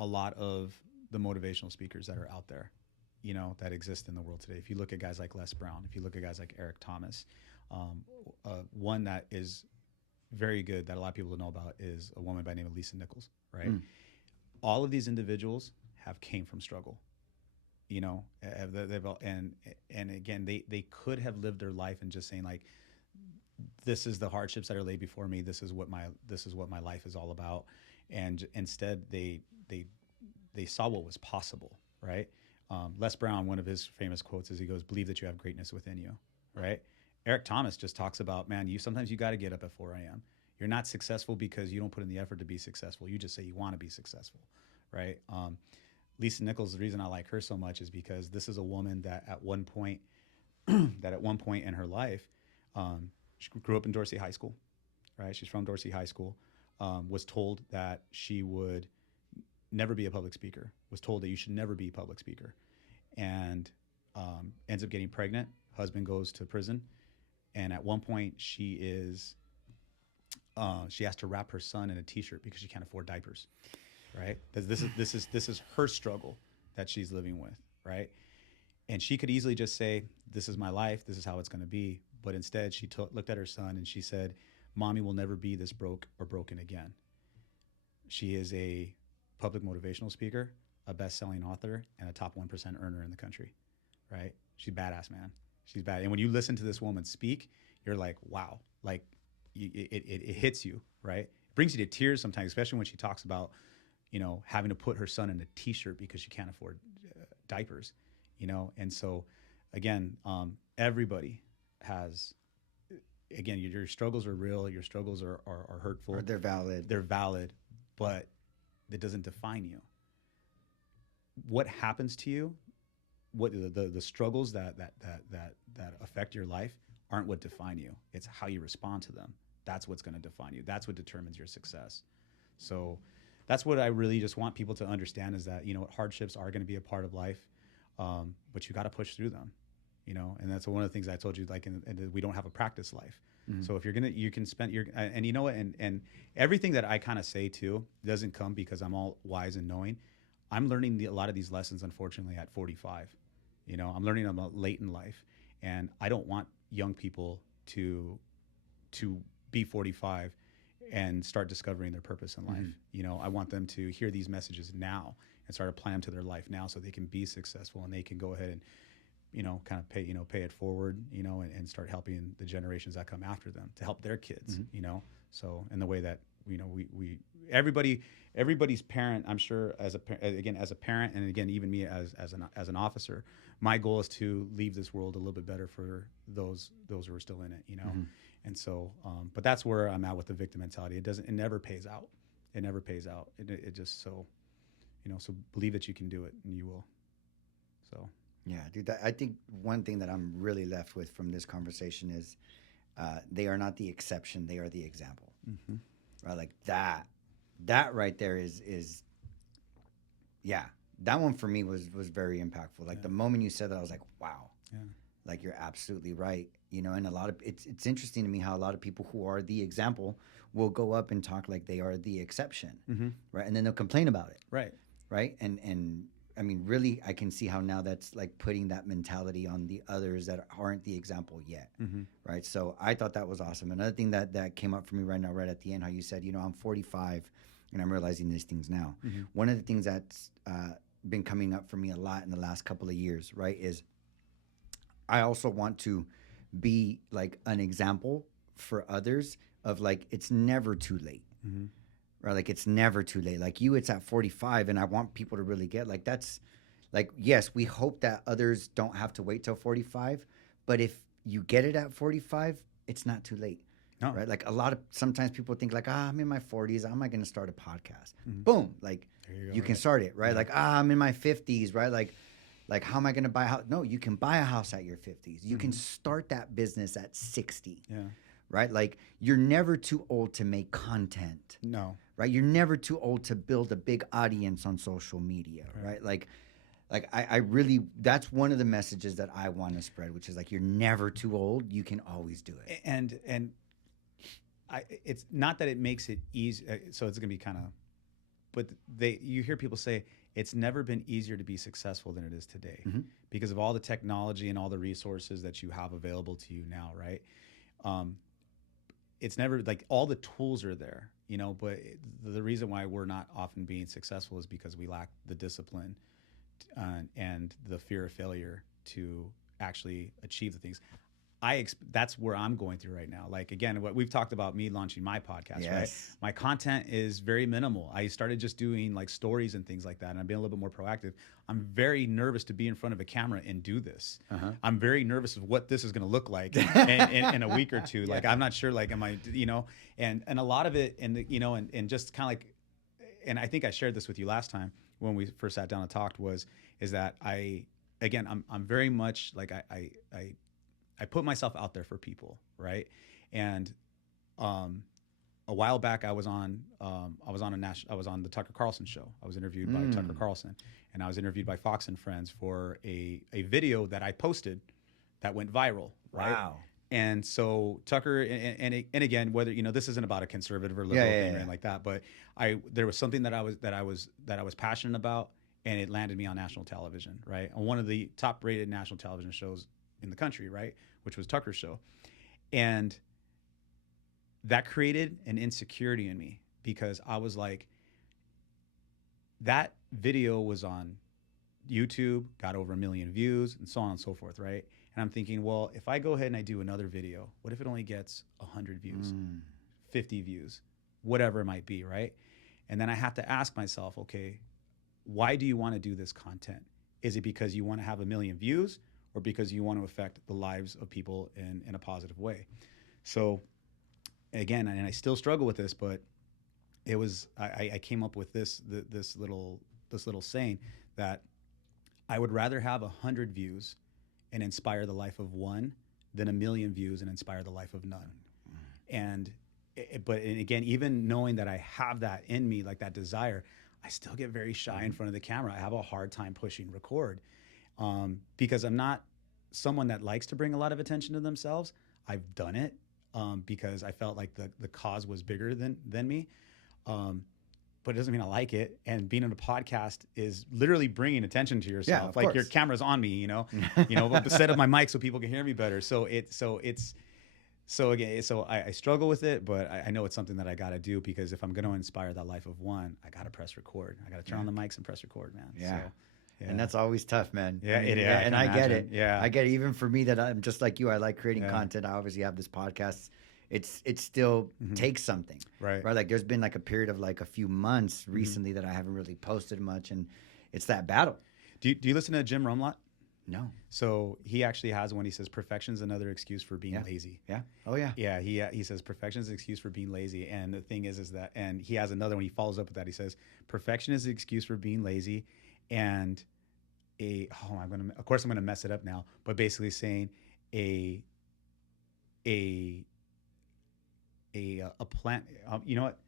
a lot of the motivational speakers that are out there, you know, that exist in the world today, if you look at guys like Les Brown, if you look at guys like Eric Thomas, one that is very good that a lot of people don't know about is a woman by the name of Lisa Nichols, right? All of these individuals have came from struggle. You know, and again, they could have lived their life and just saying like, this is the hardships that are laid before me. This is what my life is all about. And instead they saw what was possible, right? Les Brown, one of his famous quotes is he goes, believe that you have greatness within you, right? Eric Thomas just talks about, man, sometimes you got to get up at 4 a.m. You're not successful because you don't put in the effort to be successful. You just say you want to be successful, right? Lisa Nichols, the reason I like her so much is because this is a woman that at one point in her life, she grew up in Dorsey High School, right? She's from Dorsey High School, was told that she would never be a public speaker, was told that you should never be a public speaker, and ends up getting pregnant. Husband goes to prison. And at one point she has to wrap her son in a t-shirt because she can't afford diapers. Right? This is her struggle that she's living with, right? And she could easily just say, this is my life, this is how it's going to be. But instead, she looked at her son and she said, Mommy will never be this broke or broken again. She is a public motivational speaker, a best-selling author, and a top 1% earner in the country, right? She's badass, man. She's bad. And when you listen to this woman speak, you're like, wow, like it hits you, right? It brings you to tears sometimes, especially when she talks about, you know, having to put her son in a t-shirt because she can't afford diapers, you know? And so again, everybody has, again, your struggles are real. Your struggles are hurtful. Or they're valid. They're valid, but it doesn't define you. What happens to you, what the struggles that affect your life aren't what define you. It's how you respond to them. That's what's going to define you. That's what determines your success. So that's what I really just want people to understand is that, you know, hardships are going to be a part of life, but you got to push through them, you know, and that's one of the things I told you, like, we don't have a practice life. Mm-hmm. So if you can spend and you know what, and everything that I kind of say too doesn't come because I'm all wise and knowing. I'm learning a lot of these lessons, unfortunately, at 45. You know, I'm learning them late in life, and I don't want young people to be 45 and start discovering their purpose in life. Mm-hmm. You know, I want them to hear these messages now and start applying them to their life now so they can be successful and they can go ahead and, you know, kind of pay it forward, you know, and start helping the generations that come after them to help their kids, mm-hmm. you know. So in the way that we everybody's parent, I'm sure, as a parent, and again, even me as an officer, my goal is to leave this world a little bit better for those who are still in it, And so, but that's where I'm at with the victim mentality. It never pays out. It never pays out. It just, so believe that you can do it, and you will. So. Yeah, dude, I think one thing that I'm really left with from this conversation is they are not the exception, they are the example. Mm-hmm. Right? Like that right there is that one for me was very impactful. Like the moment you said that, I was like, wow. Yeah. Like you're absolutely right. And a lot of it's interesting to me how a lot of people who are the example will go up and talk like they are the exception. Mm-hmm. Right? And then they'll complain about it. Right. Right? And I mean, really, I can see how now that's like putting that mentality on the others that aren't the example yet, right? So I thought that was awesome. Another thing that came up for me right now, right at the end, how you said, I'm 45 and I'm realizing these things now. Mm-hmm. One of the things that's been coming up for me a lot in the last couple of years, right, is I also want to be like an example for others of like, it's never too late. Mm-hmm. Right, like it's never too late. Like it's at 45, and I want people to really get like that's, like yes, we hope that others don't have to wait till 45, but if you get it at 45, it's not too late. No. Right, like sometimes people think like I'm in my 40s, how am I going to start a podcast? Mm-hmm. Boom, like you can start it, right? Yeah. Like I'm in my 50s, right? Like how am I going to buy a house? No, you can buy a house at your 50s. You can start that business at 60. Yeah. Right? Like you're never too old to make content. No. Right? You're never too old to build a big audience on social media, right? Like I really, that's one of the messages that I want to spread, which is like, you're never too old. You can always do it. And it's not that it makes it easy. So it's going to be kind of, but you hear people say it's never been easier to be successful than it is today because of all the technology and all the resources that you have available to you now, right? It's never like all the tools are there, but the reason why we're not often being successful is because we lack the discipline and the fear of failure to actually achieve the things. That's where I'm going through right now. Like, again, what we've talked about, me launching my podcast, right? My content is very minimal. I started just doing like stories and things like that, and I've been a little bit more proactive. I'm very nervous to be in front of a camera and do this. Uh-huh. I'm very nervous of what this is going to look like in a week or two. Like, I'm not sure, like, am I, and a lot of it, and and just kind of like, and I think I shared this with you last time when we first sat down and talked, is that I'm very much like, I put myself out there for people, right? And a while back, I was on the Tucker Carlson show. I was interviewed by Tucker Carlson, and I was interviewed by Fox and Friends for a video that I posted that went viral. Right? Wow! And so Tucker, and again, whether this isn't about a conservative or liberal thing or anything like that, but there was something that I was passionate about, and it landed me on national television, right? On one of the top-rated national television shows in the country, right? Which was Tucker's show. And that created an insecurity in me because I was like, that video was on YouTube, got over 1 million views, and so on and so forth, right? And I'm thinking, well, if I go ahead and I do another video, what if it only gets 100 views, 50 views, whatever it might be, right? And then I have to ask myself, okay, why do you want to do this content? Is it because you want to have 1 million views, or because you want to affect the lives of people in a positive way? So again, and I still struggle with this, but it was, I came up with this little saying that I would rather have 100 views and inspire the life of one than 1 million views and inspire the life of none. And again, even knowing that I have that in me, like that desire, I still get very shy in front of the camera. I have a hard time pushing record. Because I'm not someone that likes to bring a lot of attention to themselves. I've done it because I felt like the cause was bigger than me. But it doesn't mean I like it. And being on a podcast is literally bringing attention to yourself. Yeah, like course. Your camera's on me, but set up my mic so people can hear me better. So I struggle with it, but I know it's something that I got to do because if I'm going to inspire that life of one, I got to press record. I got to turn on the mics and press record, man. Yeah. So, yeah. And that's always tough, man. Yeah, it is. I get it. Yeah. I get it. Even for me that I'm just like you, I like creating content. I obviously have this podcast. it still takes something. Right. Like there's been like a period of like a few months recently that I haven't really posted much, and it's that battle. Do you listen to Jim Rome a lot? No. So he actually has one. He says perfection is another excuse for being lazy. Yeah. Oh yeah. Yeah. He says perfection is an excuse for being lazy. And the thing is that, and he has another one. He follows up with that. He says perfection is an excuse for being lazy, and of course I'm gonna mess it up now, but basically saying a plant. You know what?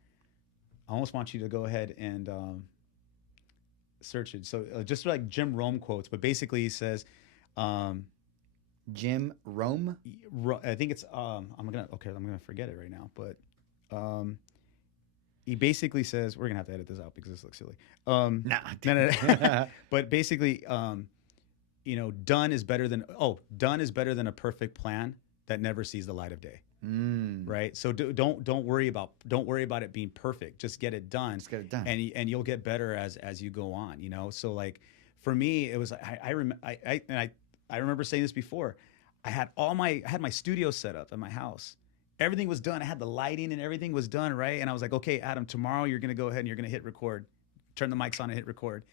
I almost want you to go ahead and search it. So just like Jim Rome quotes, but basically he says, Jim Rome. I think it's I'm gonna forget it right now, but he basically says, we're gonna have to edit this out because this looks silly. No. But basically, done is better than a perfect plan that never sees the light of day. Right. So don't worry about it being perfect. Just get it done. And you'll get better as you go on. So like for me, it was I remember saying this before. I had my studio set up at my house. Everything was done. I had the lighting and everything was done, right? And I was like, okay, Adam, tomorrow you're gonna go ahead and you're gonna hit record. Turn the mics on and hit record.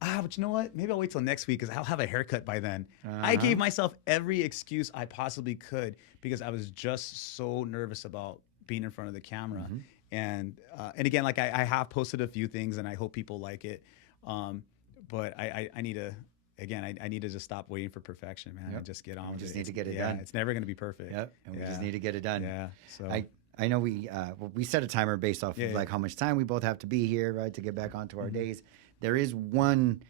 But you know what? Maybe I'll wait till next week because I'll have a haircut by then. I gave myself every excuse I possibly could because I was just so nervous about being in front of the camera. And again, like I have posted a few things and I hope people like it. But I need to, again, I need to just stop waiting for perfection, man, and just get on with it. We just need to get it done. It's never going to be perfect. Yep. And we just need to get it done. Yeah. So I know we set a timer based off of like how much time we both have to be here, right, to get back onto our days. There is one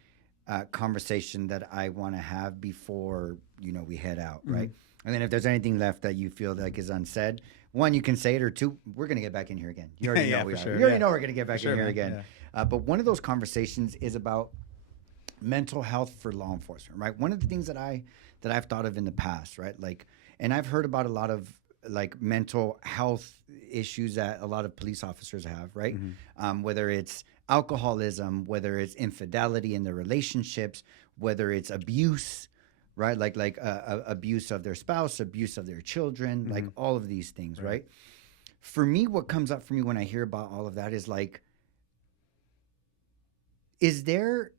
conversation that I want to have before, we head out, right? And then if there's anything left that you feel like is unsaid, one, you can say it, or two, we're going to get back in here again. You already know we are. You already know we're going to get back in here again. Yeah. But one of those conversations is about mental health for law enforcement, right? One of the things that I've thought of in the past, right? Like, and I've heard about a lot of like mental health issues that a lot of police officers have, right? Whether it's alcoholism, whether it's infidelity in their relationships, whether it's abuse, right? Like abuse of their spouse, abuse of their children, like all of these things, right? For me, what comes up for me when I hear about all of that is like, is there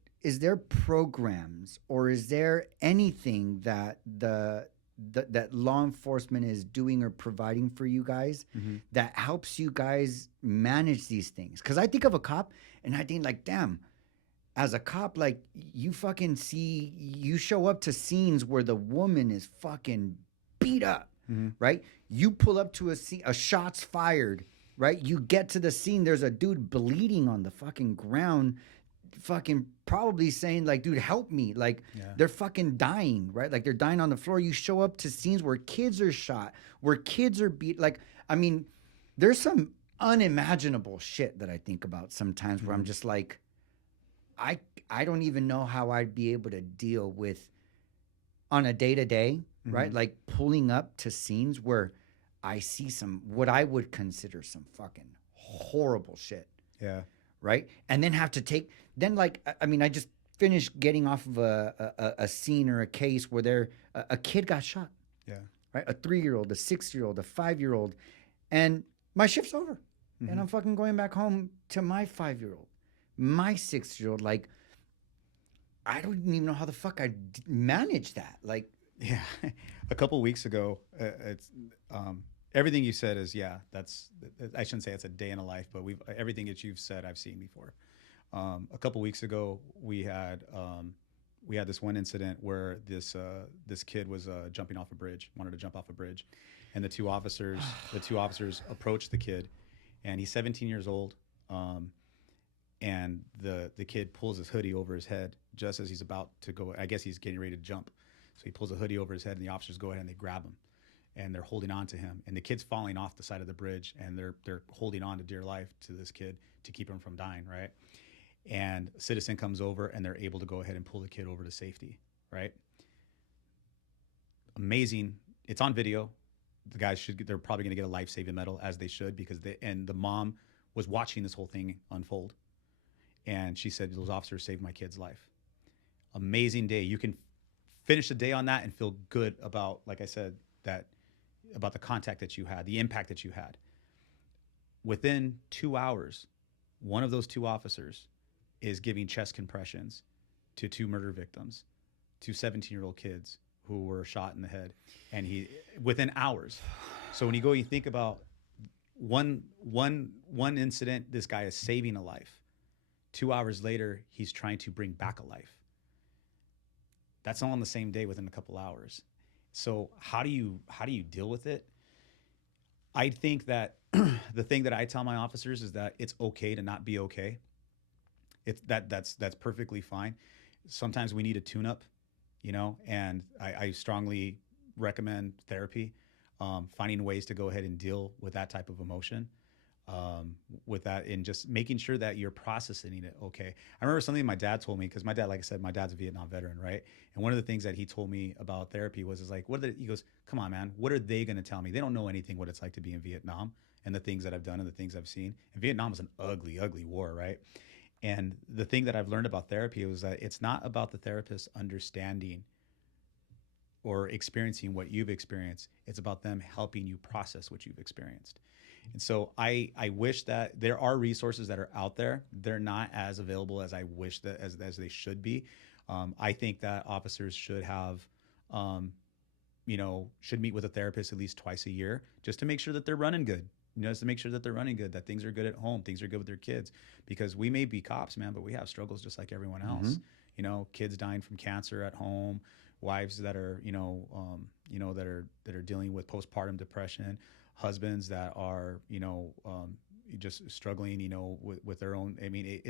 programs or is there anything that that law enforcement is doing or providing for you guys that helps you guys manage these things? Because I think of a cop and I think like, damn, as a cop, like you show up to scenes where the woman is fucking beat up, right? You pull up to a shots fired, right? You get to the scene, there's a dude bleeding on the fucking ground, fucking probably saying like, dude, help me. Like they're fucking dying, right? Like they're dying on the floor. You show up to scenes where kids are shot, where kids are beat. Like, I mean, there's some unimaginable shit that I think about sometimes where I'm just like, I don't even know how I'd be able to deal with on a day-to-day, right? Like pulling up to scenes where I see what I would consider some fucking horrible shit. Yeah. Right? And then have to I just finished getting off of a scene or a case where a kid got shot. Yeah. Right? A 3-year-old, a 6-year-old, a 5-year-old. And my shift's over. And I'm fucking going back home to my 5-year-old, my 6-year-old. Like, I don't even know how the fuck I'd manage that. Like, yeah. A couple weeks ago, it's everything you said is, I shouldn't say it's a day in a life, but everything that you've said, I've seen before. A couple weeks ago, we had this one incident where this kid was jumping off a bridge, wanted to jump off a bridge, and the two officers approached the kid, and he's 17 years old, and the kid pulls his hoodie over his head just as he's about to go. I guess he's getting ready to jump, so he pulls a hoodie over his head, and the officers go ahead and they grab him. And they're holding on to him, and the kid's falling off the side of the bridge, and they're holding on to dear life to this kid to keep him from dying, right? And a citizen comes over, and they're able to go ahead and pull the kid over to safety, right? Amazing. It's on video. The guys they're probably going to get a life-saving medal, as they should, because the mom was watching this whole thing unfold, and she said, those officers saved my kid's life. Amazing day. You can finish the day on that and feel good about, like I said, that about the contact that you had, the impact that you had. Within 2 hours, one of those 2 officers is giving chest compressions to 2 murder victims, 2 17-year-old kids who were shot in the head, and within hours. So when you think about one incident, this guy is saving a life. 2 hours later, he's trying to bring back a life. That's all on the same day within a couple hours. So how do you deal with it? I think that the thing that I tell my officers is that it's okay to not be okay. That's perfectly fine. Sometimes we need a tune-up, and I strongly recommend therapy, finding ways to go ahead and deal with that type of emotion, with that, and just making sure that you're processing it okay. I remember something my dad told me, because my dad, like I said, my dad's a Vietnam veteran, right? And one of the things that he told me about therapy was like, he goes, come on, man, what are they going to tell me? They don't know anything what it's like to be in Vietnam and the things that I've done and the things I've seen. And Vietnam was an ugly, ugly war, right? And the thing that I've learned about therapy was that it's not about the therapist understanding or experiencing what you've experienced. It's about them helping you process what you've experienced. And so I wish that there are resources that are out there. They're not as available as I wish that as they should be. I think that officers should have, should meet with a therapist at least twice a year, just to make sure that they're running good. Just to make sure that they're running good, that things are good at home, things are good with their kids. Because we may be cops, man, but we have struggles just like everyone else. Mm-hmm. Kids dying from cancer at home, wives that are, that are dealing with postpartum depression, husbands that are, just struggling, with their own. I mean,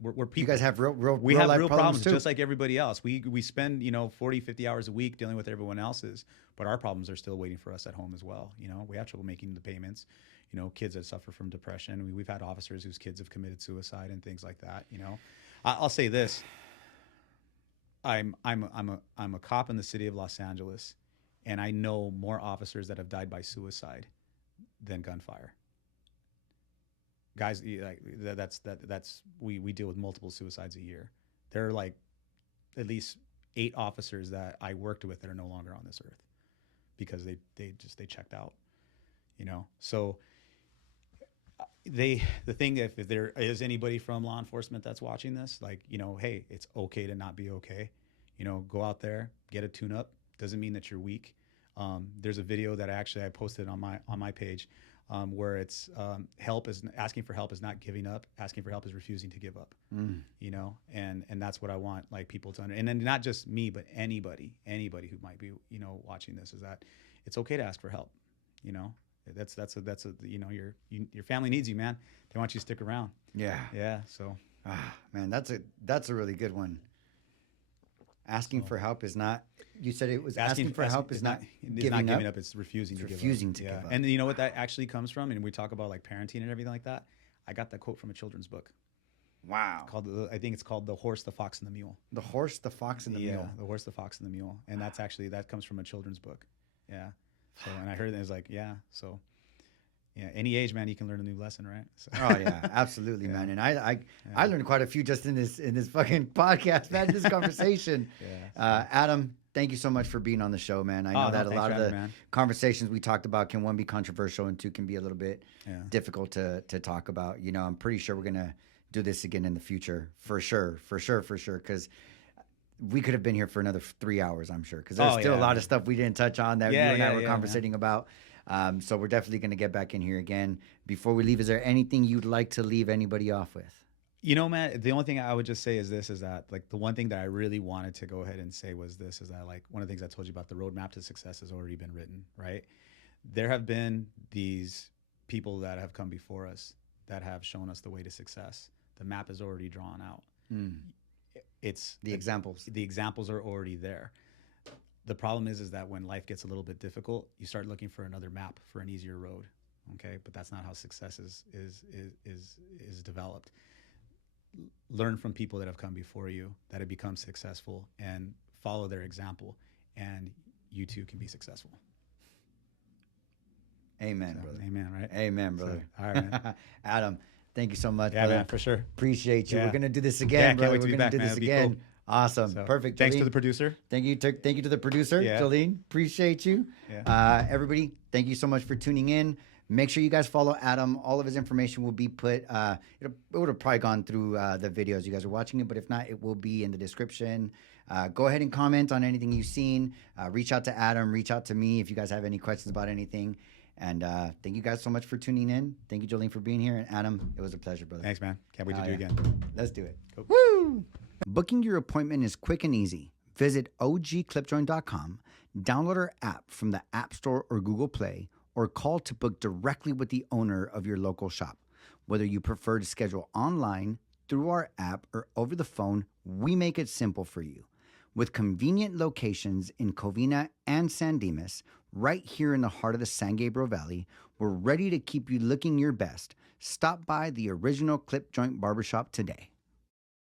we're people. You guys have real problems too. Just like everybody else. We spend 40, 50 hours a week dealing with everyone else's, but our problems are still waiting for us at home as well. We have trouble making the payments. Kids that suffer from depression. We've had officers whose kids have committed suicide and things like that. I'll say this. I'm a cop in the city of Los Angeles, and I know more officers that have died by suicide than gunfire. Guys, we deal with multiple suicides a year. There are like at least 8 officers that I worked with that are no longer on this earth because they checked out. So the thing, if there is anybody from law enforcement that's watching this, hey, it's okay to not be okay. Go out there, get a tune-up. Doesn't mean that you're weak. There's a video that I posted on my page, where it's asking for help is not giving up. Asking for help is refusing to give up. And that's what I want people to understand. And then not just me, but anybody who might be watching this, is that it's okay to ask for help. That's your family needs you, man. They want you to stick around. Yeah. So, man, that's a really good one. Asking for help is not. You said it was asking for help is not giving up. It's refusing to give up. Up. And you know what that actually comes from? And we talk about parenting and everything like that. I got that quote from a children's book. Wow. I think it's called The Horse, the Fox, and the Mule. The Horse, the Fox, and the Mule. The Horse, the Fox, and the Mule. And that comes from a children's book. Yeah. So, and I heard it, was so. Yeah, any age, man, you can learn a new lesson, right? So. Oh yeah, absolutely, man. And I learned quite a few just in this fucking podcast, man. This conversation. Adam, thank you so much for being on the show, man. I know that a lot of the conversations we talked about can, one, be controversial, and two, can be a little bit difficult to talk about. I'm pretty sure we're gonna do this again in the future, for sure. Because we could have been here for another 3 hours, I'm sure. Because there's still a lot of stuff we didn't touch on that you and I were conversating about. So we're definitely going to get back in here again. Before we leave, is there anything you'd like to leave anybody off with? Man, the only thing I would just say is this, is that the one thing that I really wanted to go ahead and say was this, is that one of the things I told you about, the roadmap to success has already been written, right? There have been these people that have come before us that have shown us the way to success. The map is already drawn out. It's the examples. The examples are already there. The problem is that when life gets a little bit difficult, you start looking for another map for an easier road. Okay, but that's not how success is developed. Learn from people that have come before you, that have become successful, and follow their example, and you too can be successful. Amen, brother. Amen, right? Amen, brother. So, all right, man. Adam, thank you so much, yeah, brother. Man, for sure. Appreciate you. We're gonna do this again, brother. We're gonna do this again. Awesome. So, Perfect. Thanks Jolene. to the producer. Thank you to the producer, Jolene. Appreciate you. Yeah. Everybody, thank you so much for tuning in. Make sure you guys follow Adam. All of his information will be put. It would have probably gone through the videos you guys are watching it, but if not, it will be in the description. Go ahead and comment on anything you've seen. Reach out to Adam. Reach out to me if you guys have any questions about anything. And thank you guys so much for tuning in. Thank you, Jolene, for being here. And Adam, it was a pleasure, brother. Thanks, man. Can't wait to do it again. Let's do it. Cool. Woo! Booking your appointment is quick and easy. Visit ogclipjoint.com, download our app from the App Store or Google Play, or call to book directly with the owner of your local shop. Whether you prefer to schedule online, through our app, or over the phone, we make it simple for you. With convenient locations in Covina and San Dimas, right here in the heart of the San Gabriel Valley, we're ready to keep you looking your best. Stop by the original Clip Joint Barbershop today.